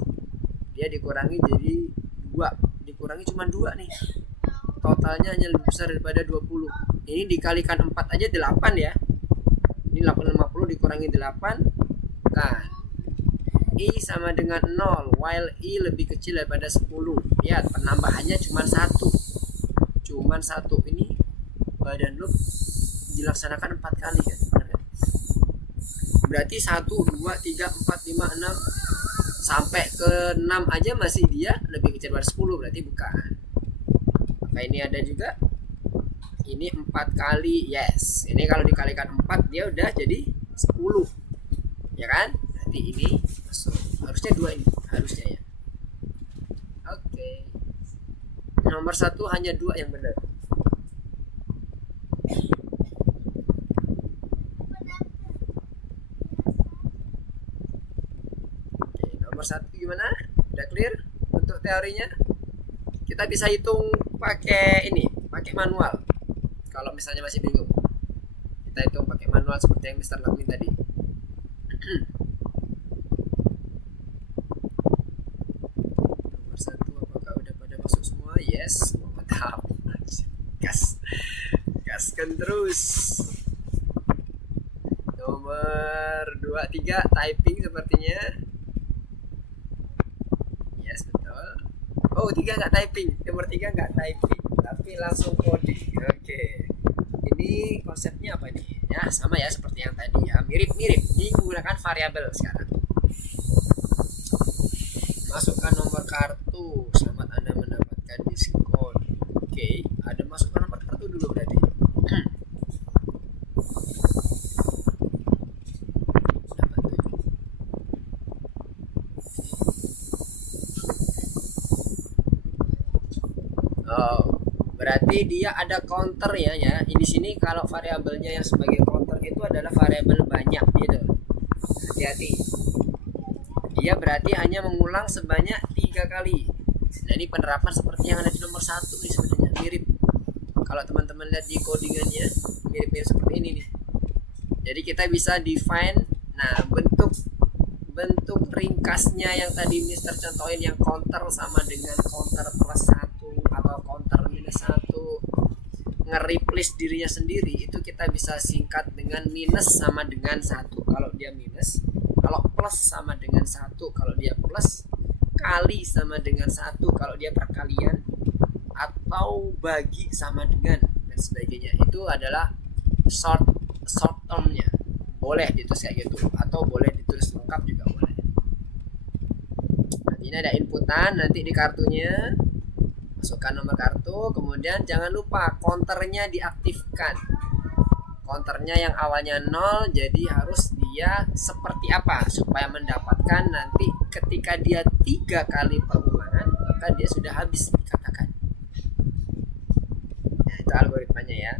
dia dikurangi jadi 2. Dikurangi cuma 2 nih. Totalnya hanya lebih besar daripada 20. Ini dikalikan 4 aja 8 ya. Ini 850 dikurangi 8. Nah, I sama dengan 0, while I lebih kecil daripada 10. Lihat, penambahannya cuma 1. Cuman 1. Ini badan loop dilaksanakan 4 kali kan? Berarti 1, 2, 3, 4, 5, 6 sampai ke 6 aja masih dia lebih kecil daripada 10, berarti bukan. Maka ini ada juga. Ini 4 kali, yes. Ini kalau dikalikan 4 dia udah jadi 10. Ya kan? Berarti ini masuk. Harusnya 2 ini, harusnya ya. Oke. Nomor 1 hanya 2 yang benar. Oke, nomor 1 gimana? Udah clear untuk teorinya? Kita bisa hitung pakai ini, pakai manual. Kalau misalnya masih bingung, kita hitung pakai manual seperti yang Mister lakuin tadi. Nomor 1 apakah udah pada masuk semua? Yes, mantap. Gaskan terus. Nomor 2, 3 typing sepertinya. Yes, betul. Oh, 3 nggak typing. Nomor 3 nggak typing, tapi langsung coding. Oke. Ini konsepnya apa nih? Ya, sama ya seperti yang tadi ya. Mirip-mirip. Ini menggunakan variabel sekarang. Masukkan nomor kartu. Selamat Anda mendapatkan diskon. Oke, ada masukkan nomor kartu dulu berarti. Berarti dia ada counternya ya. Di sini kalau variabelnya yang sebagai counter itu adalah variabel banyak gitu. Hati-hati. Dia berarti hanya mengulang sebanyak 3 kali. Nah, ini penerapan seperti yang ada di nomor 1 nih sebenarnya, mirip. Kalau teman-teman lihat di codingannya, mirip-mirip seperti ini nih. Jadi kita bisa define, nah bentuk ringkasnya yang tadi Mister contohin, yang counter sama dengan counter plus 1 atau counter minus 1, nge-replace dirinya sendiri, itu kita bisa singkat dengan minus sama dengan 1 kalau dia minus, kalau plus sama dengan 1 kalau dia plus, kali sama dengan 1 kalau dia perkalian, atau bagi sama dengan dan sebagainya. Itu adalah short termnya. Boleh ditulis kayak gitu atau boleh ditulis lengkap juga boleh. Nanti ini ada inputan nanti di kartunya. Masukkan nomor kartu, kemudian jangan lupa counternya diaktifkan. Counternya yang awalnya 0 jadi harus dia seperti apa supaya mendapatkan nanti ketika dia 3 kali pengulangan maka dia sudah habis dikatakan. Nah, itu algoritmanya ya.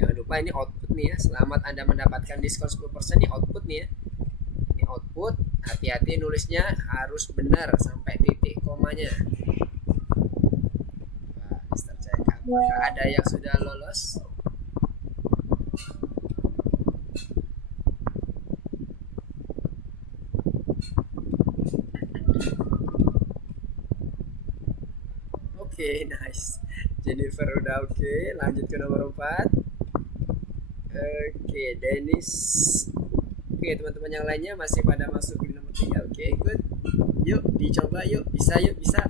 Jangan lupa ini output nih ya. Selamat Anda mendapatkan diskon 10%, ini output nih ya. Ini output, hati-hati nulisnya harus benar sampai titik komanya. Nah, Mister cek apakah ada yang sudah lolos. Oke, nice. Jennifer udah oke. Lanjut ke nomor 4. Oke, Dennis. Oke, teman-teman yang lainnya masih pada masuk di nomor 3. Oke, good. Yuk, dicoba yuk. Bisa yuk, bisa.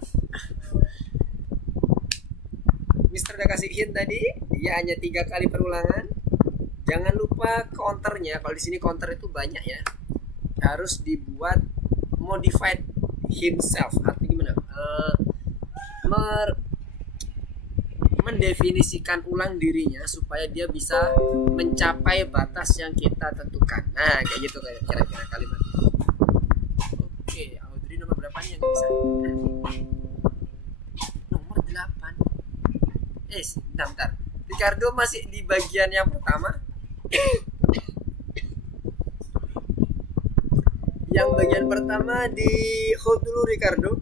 Mister udah kasih hint tadi, dia hanya 3 kali perulangan. Jangan lupa counternya. Kalau di sini counter itu banyak ya. Harus dibuat modified himself. Artinya gimana? Mendefinisikan ulang dirinya supaya dia bisa mencapai batas yang kita tentukan. Nah, kayak gitu kira-kira kalimat. Oke, Audrey nomor berapa nih yang bisa? Nomor 8. Bentar. Ricardo masih di bagian yang pertama. Yang bagian pertama di hold dulu Ricardo.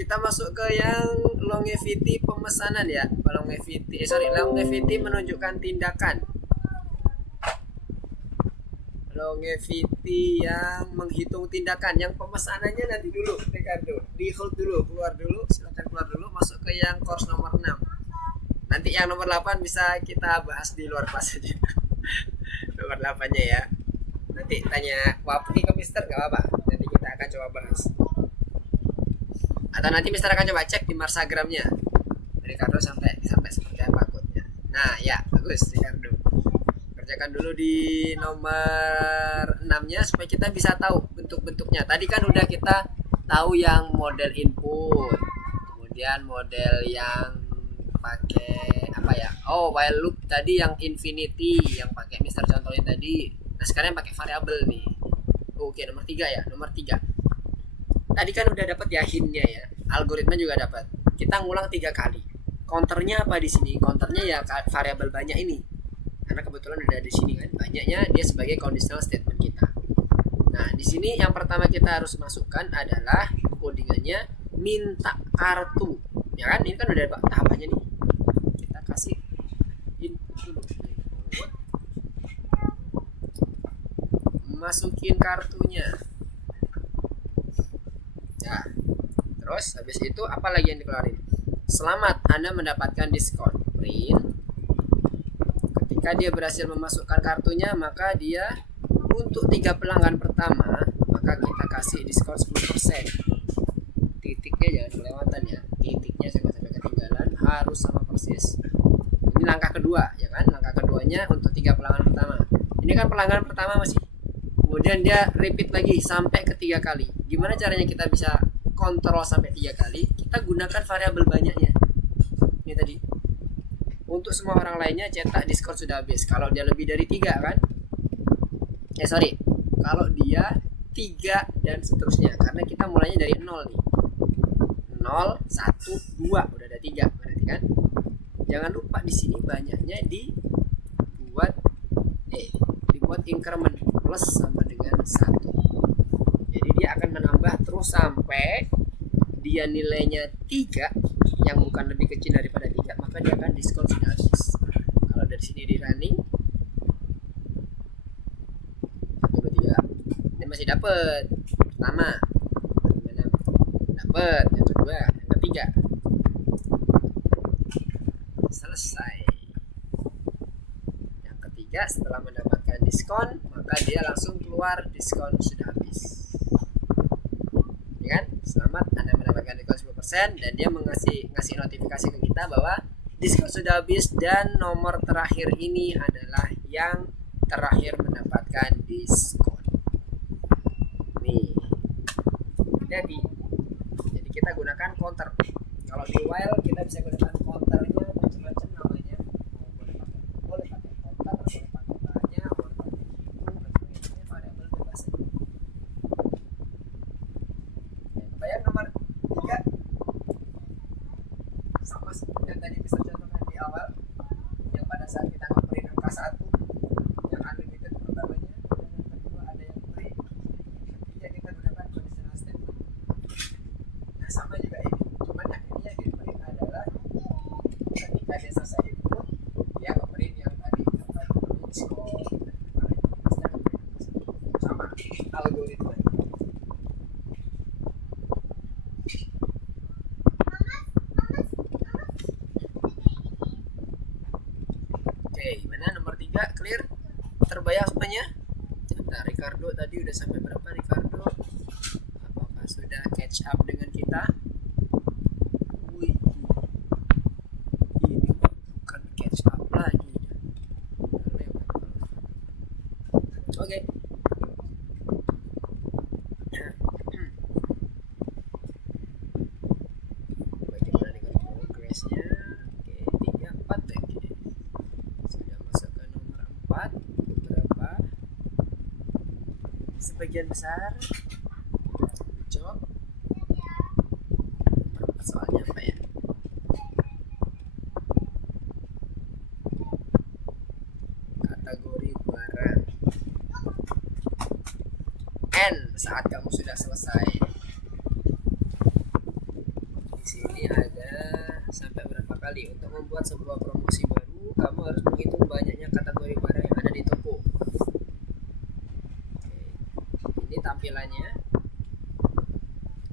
Kita masuk ke yang longevity pemesanan ya. Longevity menunjukkan tindakan. Longevity yang menghitung tindakan. Yang pemesanannya nanti dulu Ricardo. Di hold dulu, keluar dulu, silakan keluar dulu, masuk ke yang course nomor 6. Nanti yang nomor 8 bisa kita bahas di luar kelas aja. Nomor 8-nya ya. Nanti tanya Wapri ke Mister gak apa-apa. Nanti kita akan coba bahas. Atau nanti Mister akan coba cek di Marsagramnya Ricardo sampai seperti apa kodenya. Nah ya, bagus Ricardo. Kerjakan dulu di nomor 6-nya supaya kita bisa tahu bentuk-bentuknya. Tadi kan udah kita tahu yang model input. Kemudian model yang pakai apa ya? While loop tadi yang infinity yang pakai Mister contohin tadi. Nah, sekarang pakai variabel nih. Oke, nomor 3 ya. Nomor 3. Tadi kan udah dapat ya hintnya ya. Algoritma juga dapat. Kita ngulang 3 kali. Counternya apa di sini? Counternya ya variabel banyak ini. Karena kebetulan udah di sini kan. Banyaknya dia sebagai conditional statement kita. Nah, di sini yang pertama kita harus masukkan adalah codingannya minta kartu. Ya kan? Ini kan udah ada tahapannya nih. Kita kasih input dulu. Masukin kartunya. Nah, terus habis itu apa lagi yang dikeluarin? Selamat, Anda mendapatkan diskon. Print. Ketika dia berhasil memasukkan kartunya, maka dia untuk 3 pelanggan pertama, maka kita kasih diskon 10%. Titiknya jangan kelewatan ya. Titiknya jangan sampai ketinggalan, harus sama persis. Ini langkah kedua, ya kan? Langkah keduanya untuk 3 pelanggan pertama. Ini kan pelanggan pertama masih. Kemudian dia repeat lagi sampai ke 3 kali. Gimana caranya kita bisa kontrol sampai 3 kali? Kita gunakan variabel banyaknya. Ini tadi. Untuk semua orang lainnya cetak diskon sudah habis. Kalau dia lebih dari 3 kan? Kalau dia 3 dan seterusnya. Karena kita mulainya dari 0 nih. 0, 1, 2. Udah ada 3 berarti kan? Jangan lupa di sini banyaknya dibuat increment plus sama dengan 1. Jadi dia akan menambah terus sampai dia nilainya 3 yang bukan lebih kecil daripada 3, maka dia akan diskon sudah habis. Kalau dari sini di running 1, 2, 3 dia masih dapat. Pertama dapat, yang kedua, yang ketiga. Selesai. Yang ketiga setelah mendapatkan diskon, maka dia langsung keluar diskon sudah habis. Ya kan? Selamat, Anda mendapatkan diskon 10% dan dia ngasih notifikasi ke kita bahwa diskon sudah habis dan nomor terakhir ini adalah yang terakhir mendapatkan diskon. Nih. Jadi kita gunakan counter. Kalau di while kita bisa gunakan counternya macam-macam namanya. Boleh pakai counter, boleh pakai banyak, boleh pakai hitung, variabel bebas. Bayang nomor 3 sama seperti yang tadi bisa contohkan di awal, yang pada saat kita ngeprint angka 1 yang unlimited pertamanya, dan yang kedua ada yang free. Ketiga kita gunakan conditional statement. Nah, sama juga ini, cuman yang ini yang di print adalah ketika dia selesai input, dia nge-print yang tadi diskon, sama algoritma. Udah clear? Terbayang semuanya? Nah, Ricardo tadi udah sampai berapa Ricardo? Apakah sudah catch up dengan kita? Wih, ini bukan catch up lagi. Oke. Bagaimana dengan progresnya? Oke, 34 oke. Sudah masuk ke nomor 4. Berapa? Sebagian besar. Coba. Nomor 4 soalnya apa ya? Kategori barang. N saat kamu sudah selesai. Di sini ada sampai berapa kali untuk membuat sebuah promosi baru, kamu harus menghitung banyaknya kategori barang yang ada di toko. Oke. Ini tampilannya.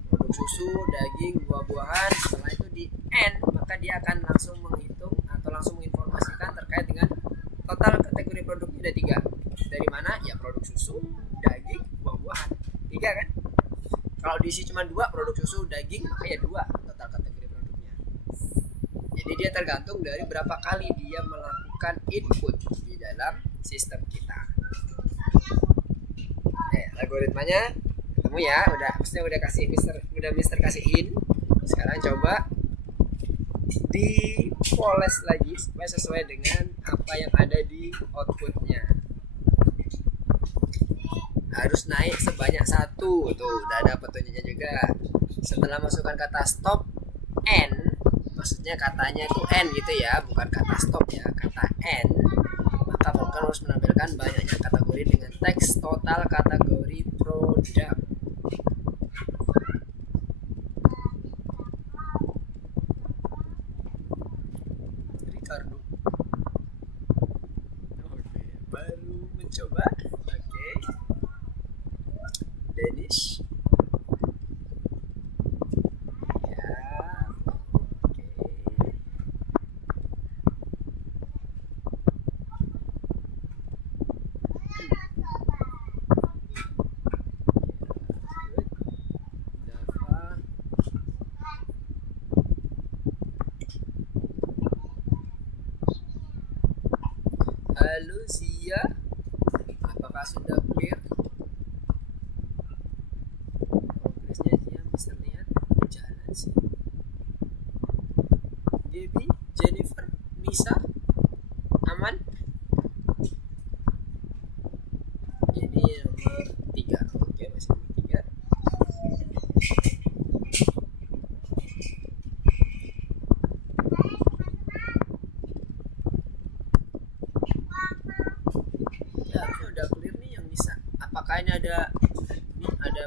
Produk susu, daging, buah-buahan. Setelah itu di N, maka dia akan langsung menghitung atau langsung menginformasikan terkait dengan total kategori produknya ada 3. Dari mana? Ya produk susu, daging, buah-buahan. 3 kan? Kalau diisi cuma 2 produk susu, daging, maka ya 2 total kategori produknya. Jadi dia tergantung dari berapa kali dia melakukan input di dalam sistem kita. Algoritmanya ketemu ya, udah kasih Mister kasihin. Sekarang coba dipoles lagi supaya sesuai dengan apa yang ada di outputnya. Harus naik sebanyak 1. Tuh udah ada petunjuknya juga. Setelah masukkan kata stop N, maksudnya katanya itu N gitu ya, bukan kata stop ya, kata N, maka program harus menampilkan banyaknya kategori dengan teks total kategori produk. Ricardo. Oke, baru mencoba. Oke. Danish. Ya. Oke. Java. Halo Zia, apakah sudah clear? Progresnya Zia bisa lihat jalan sih. Gaby, Jennifer, Nisa, aman? Ini nomor 3. Oke, masih nomor 3. Ya, udah clear nih yang bisa. Apakah ini ada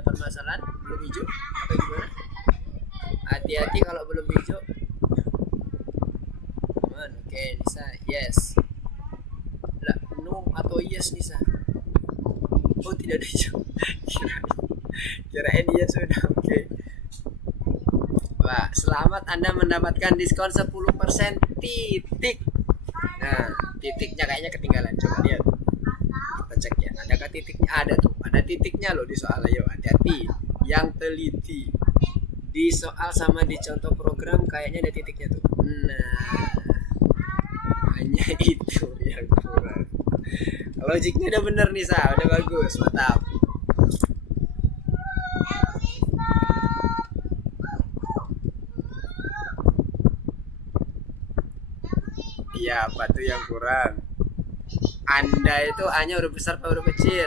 permasalahan? Belum hijau atau gimana? Hati-hati kalau belum hijau. Aman, oke, Nisa, yes. Lah, no atau yes Nisa? Oh, tidak ada hijau. Kirain iya sudah, oke. Wah, selamat Anda mendapatkan diskon 10% titik. Nah, titiknya kayaknya ketinggalan. Coba lihat. Kita cek ya. Adakah titiknya? Ada tuh. Ada titiknya loh di soal. Ayo hati-hati. Yang teliti. Di soal sama di contoh program kayaknya ada titiknya tuh. Nah, hanya itu yang kurang. Logiknya udah bener nih, Sa. Udah bagus. Mantap. Iya, apa tuh yang kurang? Anda itu hanya huruf besar atau huruf kecil?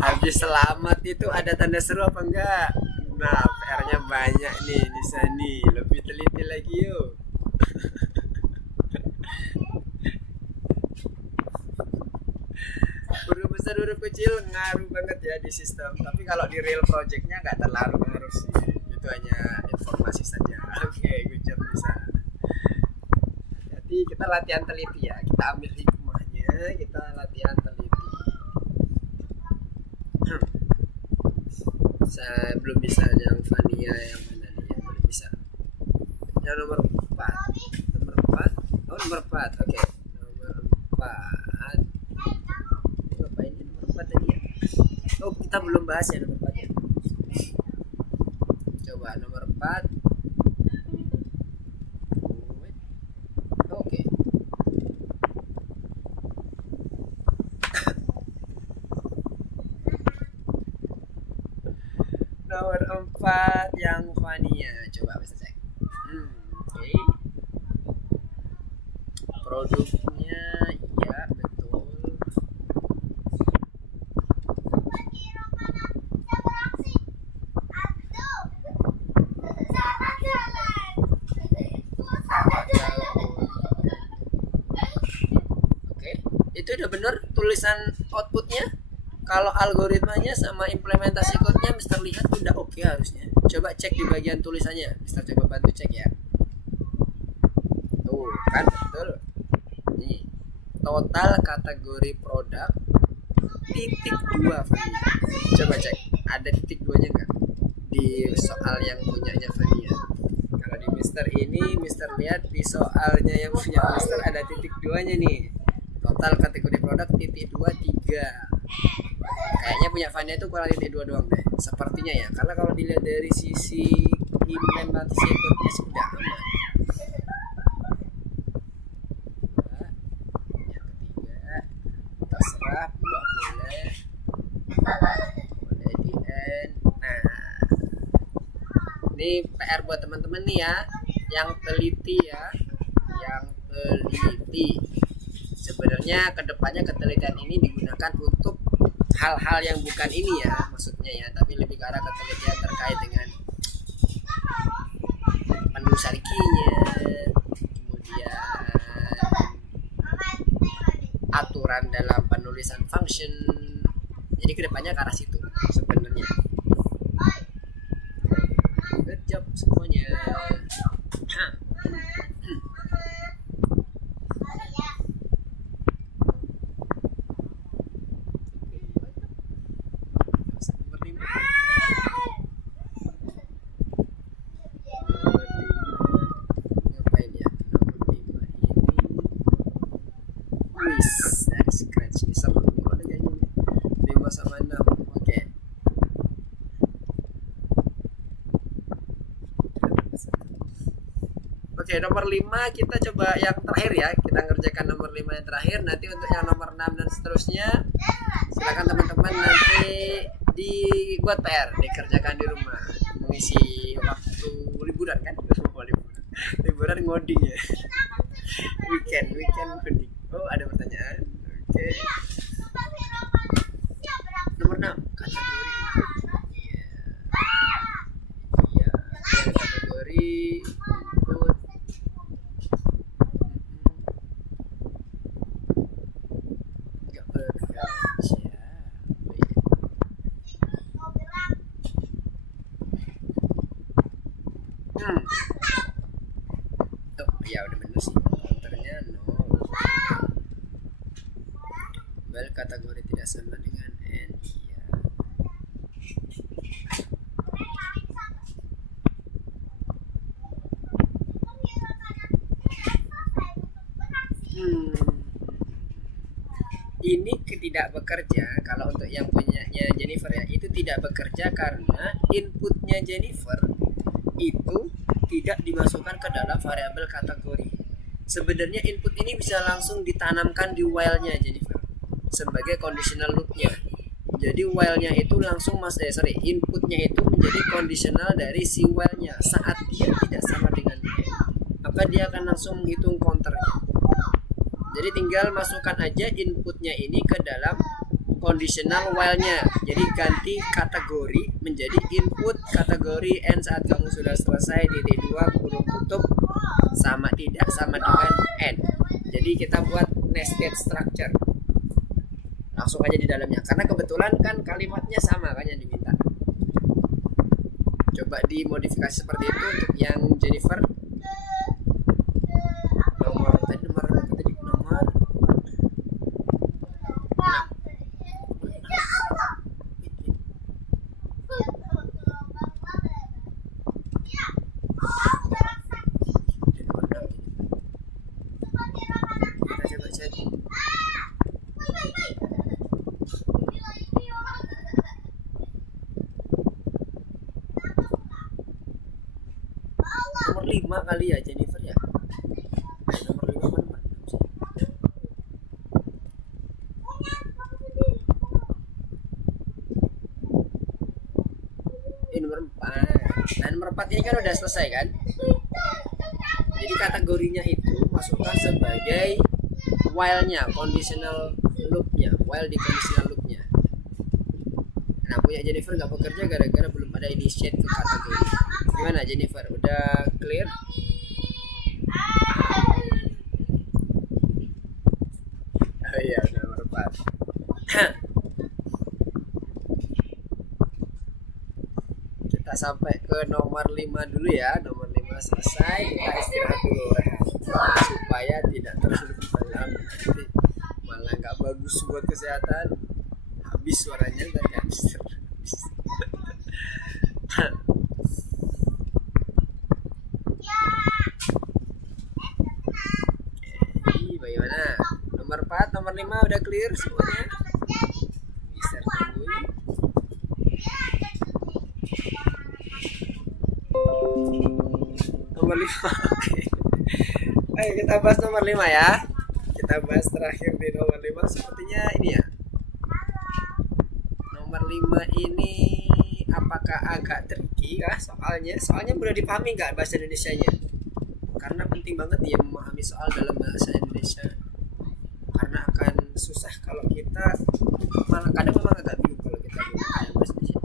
Habis selamat itu ada tanda seru apa enggak? Nah, PR-nya banyak nih, Nisa nih. Lebih teliti lagi yuk. Huruf besar huruf kecil ngaruh banget ya di sistem. Tapi kalau di real projectnya nggak terlalu ngaruh sih. Itu hanya informasi saja. Oke, good job Nisa. Jadi kita latihan teliti ya. Kita ambil hikmahnya. Kita latihan teliti. Saya belum bisa yang Vania yang mana nih yang belum bisa. Yang nomor 4. Nomor 4. Oh, nomor 4. Oke. Nomor kita belum bahas ya nomor 4 ya. Coba nomor 4. Oke. Nomor 4 yang Vania. Coba bisa cek. Oke. Produknya ya betul. Oke, itu udah bener tulisan outputnya. Kalau algoritmanya sama implementasi code-nya Mister lihat udah oke harusnya. Coba cek di bagian tulisannya. Mister coba bantu cek ya. Tuh, kan betul. Nih, total kategori produk -2 Fania. Coba cek, ada titik 2-nya enggak di soal yang punyanya Fania? Kalau di Mister ini, Mister lihat di soalnya yang punya Mister ada titik 2-nya nih. Total kategori produk -2 3. Kayaknya punya Fania itu kurang titik 2 doang deh. Sepertinya ya, karena kalau dilihat dari sisi implementasi code-nya sudah aman. Yang ketiga, terserah buah boleh di end. Nah, ini PR buat teman-teman nih ya, yang teliti ya, yang teliti. Sebenarnya kedepannya ketelitian ini digunakan untuk hal-hal yang bukan ini ya, maksudnya ya, tapi lebih ke arah ketelitian terkait dengan penulisan key-nya, kemudian aturan dalam penulisan function. Jadi kedepannya ke arah situ sebenarnya. Good job semuanya. Dari scratch ini seru nih ada kayaknya 5 sama 6. Oke, nomor 5 kita coba yang terakhir ya. Kita ngerjakan nomor 5 yang terakhir. Nanti untuk yang nomor 6 dan seterusnya silakan teman-teman nanti dibuat PR, dikerjakan di rumah. Mengisi waktu liburan kan? Liburan ngoding ya. Weekend ngoding. Oh, ada pertanyaan. Oke. Nomor 6, kategori input. Iya, kategori input. Enggak bekerja. Tuh, ya udah bener sih. Counternya 0. Well, kategori tidak sama dengan N. Iya. Ini tidak bekerja. Kalau untuk yang punyanya Jennifer ya, itu tidak bekerja karena inputnya Jennifer itu tidak dimasukkan ke dalam variabel kategori. Sebenarnya input ini bisa langsung ditanamkan di while-nya Jennifer sebagai conditional loop-nya. Jadi while-nya itu langsung inputnya itu menjadi conditional dari si while-nya. Saat dia tidak sama dengan n, maka dia akan langsung menghitung counternya. Jadi tinggal masukkan aja inputnya ini ke dalam conditional while-nya. Jadi ganti kategori menjadi input kategori n saat kamu sudah selesai titik 2 kurung tutup sama tidak sama dengan n. Jadi kita buat nested structure. Langsung aja di dalamnya karena kebetulan kan kalimatnya sama kan yang diminta. Coba dimodifikasi seperti itu untuk yang Jennifer. Nomor 6. nomor 5 kali ya Jennifer ya. Nomor 5 apa nomor 6 sih? Nomor 4. Nah nomor 4 ini kan udah selesai kan. Jadi kategorinya itu masukkan sebagai while-nya, conditional loop-nya, while di conditional loop-nya. Nah punya Jennifer nggak bekerja gara-gara belum ada initiate ke kategori. Gimana Jennifer? Udah clear? Oh iya udah nomor 4. Kita sampai ke nomor 5 dulu ya. Nomor 5 selesai, kita istirahat dulu supaya tidak terlalu malam, nanti malah nggak bagus buat kesehatan, habis suaranya dan habis. Jadi bagaimana? Nomor 4, nomor 5 udah clear semuanya? Bisa tungguin. Nomor 5. Oke. Ayo kita bahas nomor 5 ya. Kita bahas terakhir di nomor 5. Sepertinya ini ya. Nomor 5 ini apakah agak tricky kah soalnya? Soalnya mudah dipahami nggak bahasa Indonesianya? Karena penting banget dia memahami soal dalam bahasa Indonesia. Karena akan susah kalau kita malah kadang memang agak bingung kalau kita gunakan bahasa Indonesia.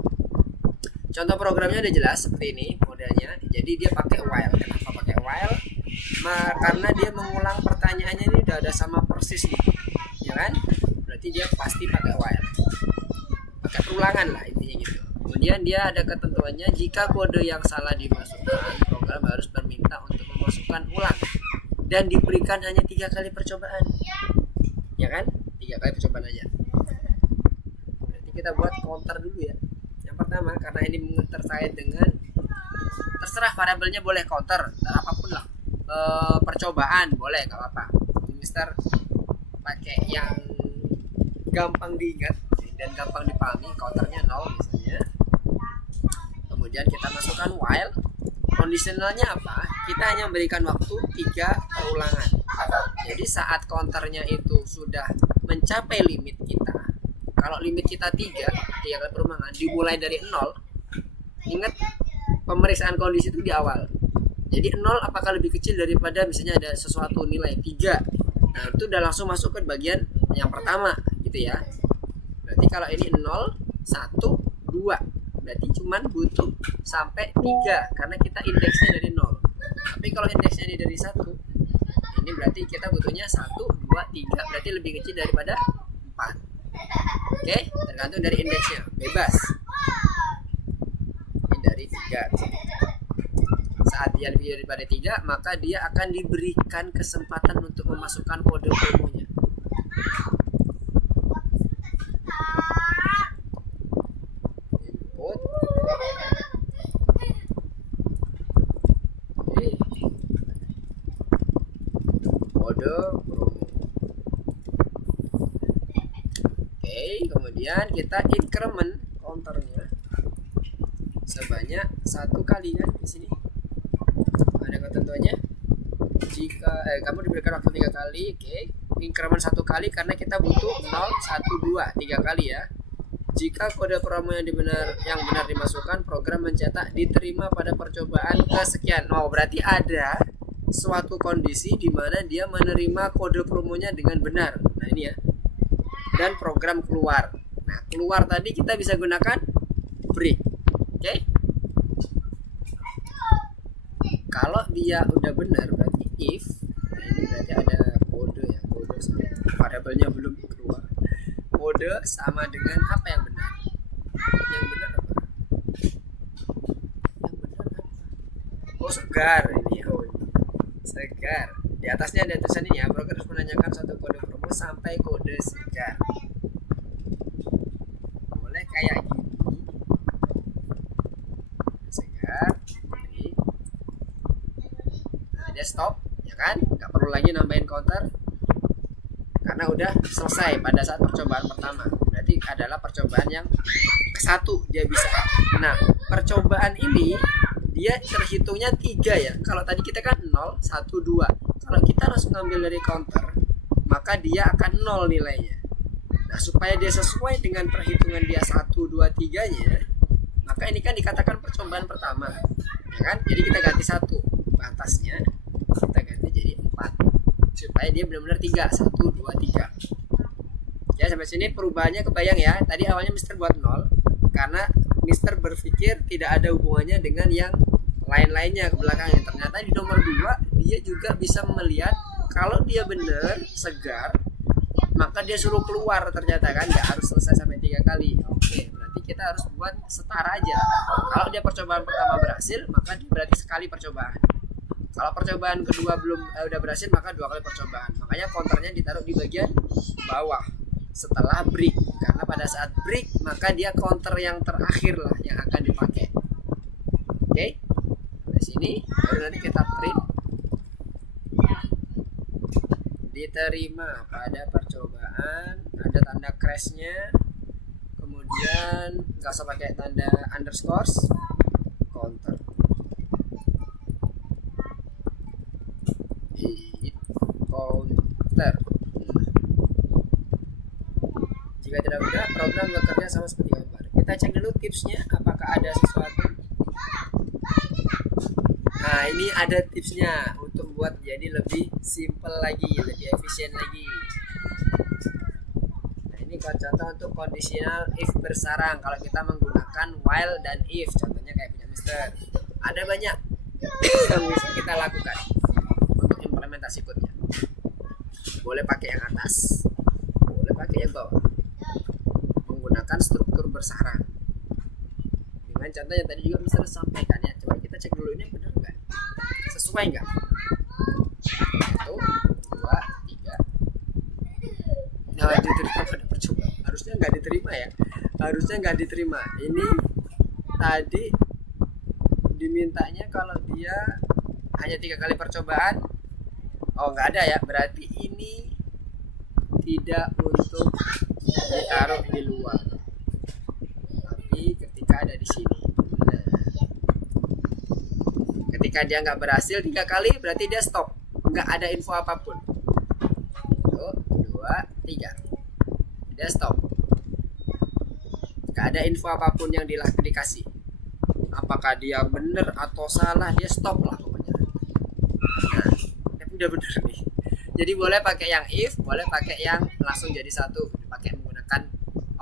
Contoh programnya udah jelas seperti ini modelnya. Jadi dia pakai while. Kenapa pakai while? Karena dia mengulang pertanyaannya ini udah ada sama persis nih, ya kan? Berarti dia pasti pakai while. Pakai perulangan lah intinya gitu. Kemudian dia ada ketentuannya, jika kode yang salah dimasukkan, program harus meminta untuk memasukkan ulang dan diberikan hanya 3 kali percobaan, ya kan? 3 kali percobaan aja. Berarti kita buat counter dulu ya. Yang pertama, karena ini terkait dengan terserah variabelnya, boleh counter apapun lah, percobaan boleh, nggak apa-apa. Mister pakai yang gampang diingat dan gampang dipahami, counternya 0 misalnya. Kemudian kita masukkan while. Kondisionalnya apa? Kita hanya memberikan waktu 3 perulangan. Jadi saat counternya itu sudah mencapai limit kita, kalau limit kita 3 kali perulangan dimulai dari 0. Ingat pemeriksaan kondisi itu di awal. Jadi 0 apakah lebih kecil daripada misalnya ada sesuatu nilai 3. Nah itu udah langsung masuk ke bagian yang pertama gitu ya. Berarti kalau ini 0, 1, 2, berarti cuman butuh sampai 3 karena kita indeksnya dari 0. Tapi kalau indeksnya ini dari 1, ini berarti kita butuhnya 1, 2, 3, berarti lebih kecil daripada 4. Oke, tergantung dari indeksnya, bebas. Ini dari 3. Saat dia lebih daripada 3, maka dia akan diberikan kesempatan untuk memasukkan kode promonya. Input. Kode promo. Oke, kemudian kita increment counternya sebanyak 1 kali kan di sini. Ada ketentuannya, jika kamu diberikan waktu 3 kali, oke, increment 1 kali karena kita butuh 0, 1, 2, 3 kali ya. Jika kode promo yang benar dimasukkan, program mencetak diterima pada percobaan kesekian. Oh, berarti ada suatu kondisi di mana dia menerima kode promonya dengan benar. Nah ini ya. Dan program keluar. Nah keluar tadi kita bisa gunakan break. Oke. Kalau dia udah benar berarti if. Nah, ini berarti ada kode ya, kode variabelnya belum keluar. Kode sama dengan apa yang benar? Yang benar apa? Yang benar apa? Oh segar ini. Oh segar. Di atasnya ada tulisan ini ya, program harus menanyakan satu kode promo sampai kode segar. Boleh kayak gini. Segar. Dia stop ya kan, nggak perlu lagi nambahin counter karena udah selesai pada saat percobaan pertama. Berarti adalah percobaan yang ke-1 dia bisa. Nah percobaan ini dia terhitungnya 3 ya. Kalau tadi kita kan 0, 1, 2. Kalau kita langsung ngambil dari counter, maka dia akan 0 nilainya. Nah, supaya dia sesuai dengan perhitungan dia 1, 2, 3-nya, maka ini kan dikatakan percobaan pertama. Ya kan? Jadi kita ganti 1 batasnya, kita ganti jadi 4. Supaya dia benar-benar 3, 1, 2, 3. Ya, sampai sini perubahannya kebayang ya. Tadi awalnya Mister buat 0 karena Mister berpikir tidak ada hubungannya dengan yang lain-lainnya ke belakangnya. Ternyata di nomor 2 dia juga bisa melihat kalau dia benar segar, maka dia suruh keluar, ternyata kan nggak harus selesai sampai 3 kali. Oke, berarti kita harus buat setara aja. Kalau dia percobaan pertama berhasil, maka dia berarti sekali percobaan. Kalau percobaan kedua belum udah berhasil, maka 2 kali percobaan. Makanya counternya ditaruh di bagian bawah setelah break, karena pada saat break maka dia counter yang terakhir lah yang akan dipakai. Oke, di sini baru nanti kita print diterima pada percobaan, ada tanda crashnya, kemudian nggak usah pakai tanda underscores, counter counter. Jika tidak mudah, program bekerja sama seperti gambar. Kita cek dulu tipsnya, apakah ada sesuatu. Nah, ini ada tipsnya untuk buat jadi lebih simple lagi, lebih efisien lagi. Nah, ini contoh untuk conditional if bersarang. Kalau kita menggunakan while dan if, contohnya kayak punya Mister. Ada banyak yang bisa kita lakukan untuk implementasi code-nya. Boleh pakai yang atas, boleh pakai yang bawah. Menggunakan struktur bersarang. Dengan contoh yang tadi juga Mister sampaikan ya. Coba kita cek dulu ini benar nggak? Sesuai nggak? 1, 2, 3. Nah, diterima pada percobaan. Harusnya nggak diterima ya. Harusnya nggak diterima. Ini tadi dimintanya kalau dia hanya 3 kali percobaan. Oh, nggak ada ya. Berarti ini tidak untuk ditaruh di luar, tapi ketika ada di sini. Nah, ketika dia nggak berhasil 3 kali, berarti dia stop, nggak ada info apapun. 1, 2, 3, dia stop, nggak ada info apapun yang dikasih. Apakah dia benar atau salah, dia stop lah pokoknya. Nah, tapi udah benar nih. Jadi boleh pakai yang if, boleh pakai yang langsung jadi satu, pakai menggunakan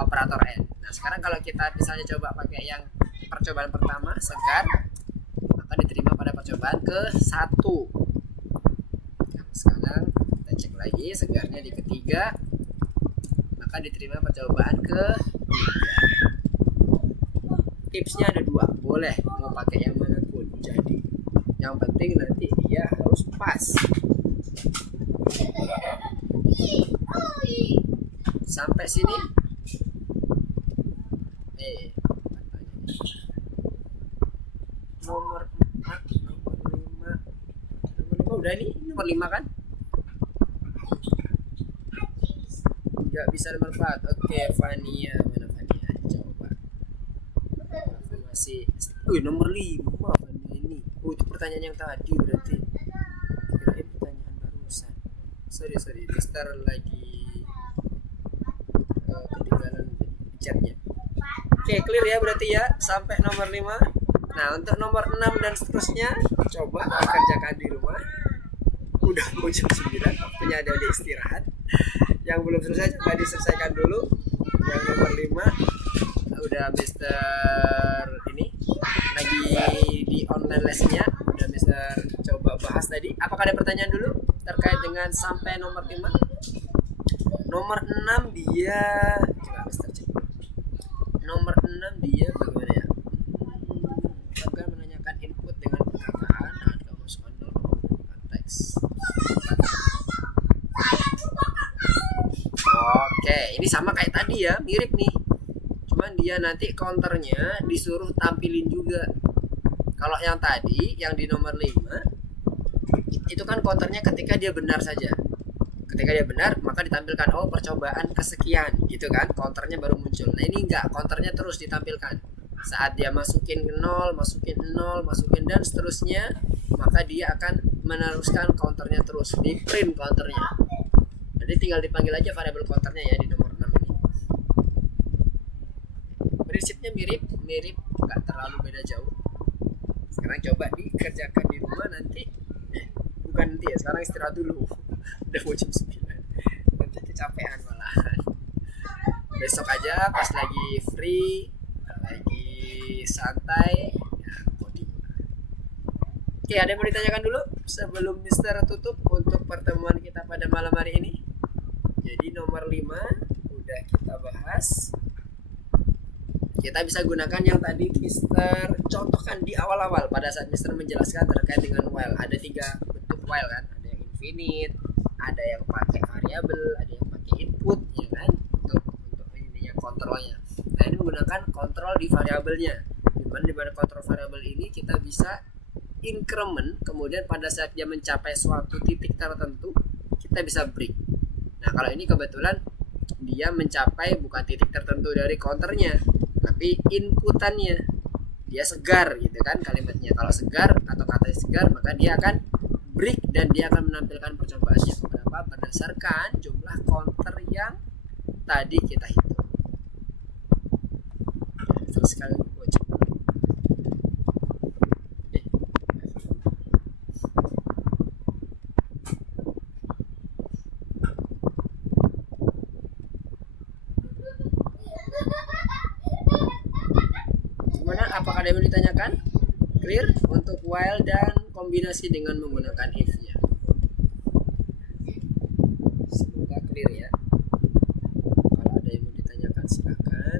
operator and. Nah, sekarang kalau kita misalnya coba pakai yang percobaan pertama segar, maka diterima pada percobaan ke-1. Nah, sekarang kita cek lagi segarnya di ketiga, maka diterima percobaan ke-3. Tipsnya ada 2, boleh mau pakai yang manapun jadi. Yang penting nanti dia harus pas. Sampai sini nomor 4, nomor 5. Nomor 5 udah nih, nomor 5 kan? Enggak bisa nomor 4. Oke, Fania, mana Fania? Coba. Masih nomor 5 Fania ini. Oh, itu pertanyaan yang tadi berarti. Kirain pertanyaan barusan. Sorry, Mister lagi ketinggalan chatnya. Oke, clear ya berarti ya sampai nomor 5. Nah, untuk nomor 6 dan seterusnya coba kerjakan di rumah. Udah mau jam 9, waktunya ada di istirahat. Yang belum selesai coba diselesaikan dulu. Yang nomor 5 udah Mister ini lagi di online lesnya, udah Mister coba bahas tadi. Apakah ada pertanyaan dulu terkait dengan sampai nomor 5? Nomor 6 dia coba Mister cek. Nomor 6 dia bagaimana ya? Akan menanyakan input dengan perkataan atau masukkan teks. Oke, ini sama kayak tadi ya, mirip nih. Cuman dia nanti counternya disuruh tampilin juga. Kalau yang tadi, yang di nomor 5 itu kan counternya ketika dia benar saja. Ketika dia benar, maka ditampilkan percobaan kesekian gitu kan, counternya baru muncul. Nah, ini enggak, counternya terus ditampilkan. Saat dia masukin ke 0, masukin 0, masukin dan seterusnya, maka dia akan meneruskan counternya terus, di print counternya. Jadi tinggal dipanggil aja variabel counternya ya di nomor 6 ini. Prinsipnya mirip, nggak terlalu beda jauh. Sekarang coba dikerjakan di rumah nanti. Bukan nanti ya, sekarang istirahat dulu. Udah mau jam 9. Nanti kecapean malahan. Besok aja pas lagi free, lagi santai, ya, coding. Oke, ada yang mau ditanyakan dulu sebelum Mister tutup untuk pertemuan kita pada malam hari ini? Jadi nomor 5 udah kita bahas. Kita bisa gunakan yang tadi Mister contohkan di awal-awal pada saat Mister menjelaskan terkait dengan while. Ada 3 bentuk while kan, ada yang infinite, ada yang pakai variabel, ada yang pakai input, ya kan, untuk ininya kontrolnya. Nah, ini menggunakan kontrol di variabelnya. Di mana kontrol variabel ini kita bisa increment, kemudian pada saat dia mencapai suatu titik tertentu kita bisa break. Nah, kalau ini kebetulan dia mencapai bukan titik tertentu dari counternya, tapi inputannya. Dia segar gitu kan kalimatnya. Kalau segar atau katanya segar, maka dia akan break dan dia akan menampilkan percobaannya berapa berdasarkan jumlah counter yang tadi kita hitung. Terus sekali apakah ada yang ditanyakan? Clear untuk while dan kombinasi dengan menggunakan if-nya. Semoga clear ya. Kalau ada yang mau ditanyakan silakan.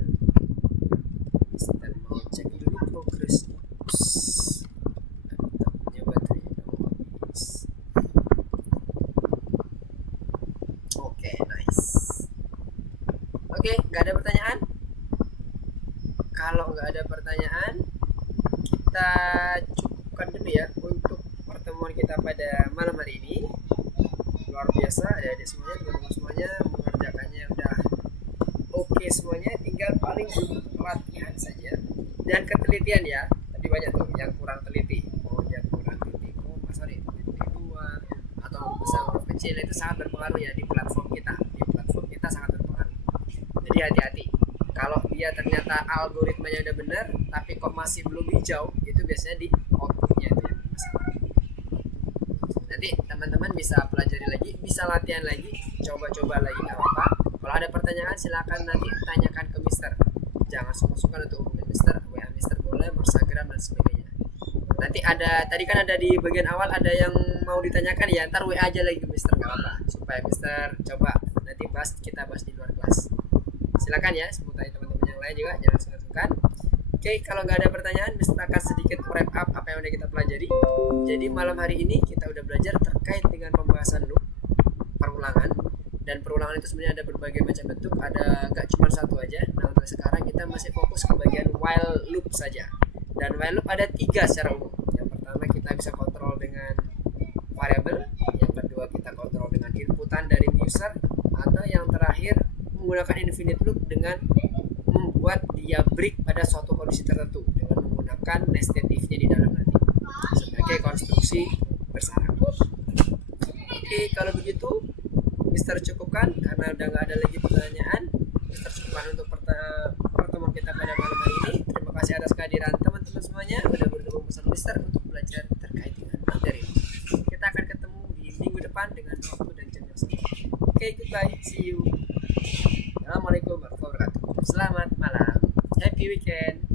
Mister mau cek dulu progresnya. Laptopnya baterainya udah mau habis. Oke, nice. Oke, nggak ada pertanyaan? Kalau nggak ada pertanyaan, kita cukupkan dulu ya untuk pertemuan kita pada malam hari ini. Luar biasa, adik-adik semuanya, teman-teman semuanya mengerjakannya udah oke semuanya, tinggal paling butuh pelatihan saja dan ketelitian ya. Tadi banyak tuh yang kurang teliti, yang kurang teliti, teliti 2 atau besar huruf kecil, itu sangat berpengaruh ya di platform kita. Di platform kita sangat berpengaruh. Jadi hati-hati. Kalau dia ternyata algoritmanya udah benar, tapi kok masih belum hijau, itu biasanya di outputnya itu yang masalah. Nanti teman-teman bisa pelajari lagi, bisa latihan lagi, coba-coba lagi, nggak apa-apa. Kalau ada pertanyaan silakan nanti tanyakan ke Mister. Jangan suka-suka untuk hubungin Mister, WA Mister boleh, Instagram dan sebagainya. Nanti ada, tadi kan ada di bagian awal ada yang mau ditanyakan ya, ntar WA aja lagi ke Mister, nggak apa-apa. Supaya Mister coba nanti kita bahas di luar kelas. Silakan ya, sebutai teman-teman yang lain juga, jangan sungkan-sungkan. Oke, kalau nggak ada pertanyaan, Mister akan sedikit wrap up apa yang udah kita pelajari. Jadi malam hari ini kita udah belajar terkait dengan pembahasan loop, perulangan, dan perulangan itu sebenarnya ada berbagai macam bentuk, ada nggak cuma satu aja. Nah, untuk sekarang kita masih fokus ke bagian while loop saja. Dan while loop ada 3 secara umum. Yang pertama kita bisa kontrol dengan variabel, yang kedua kita kontrol dengan inputan dari user, atau yang terakhir menggunakan infinite loop dengan membuat dia break pada suatu kondisi tertentu dengan menggunakan nested if-nya di dalam nanti sebagai konstruksi bersarang. Oke, kalau begitu Mister cukupkan karena udah nggak ada lagi pertanyaan. Mister cukupkan untuk pertemuan kita pada malam hari ini. Terima kasih atas kehadiran teman-teman semuanya udah bergabung bersama Mister untuk belajar terkait dengan materi. Kita akan ketemu di minggu depan dengan waktu dan jam yang sama. Oke, goodbye, see you. Assalamualaikum warahmatullahi wabarakatuh. Selamat malam. Happy weekend.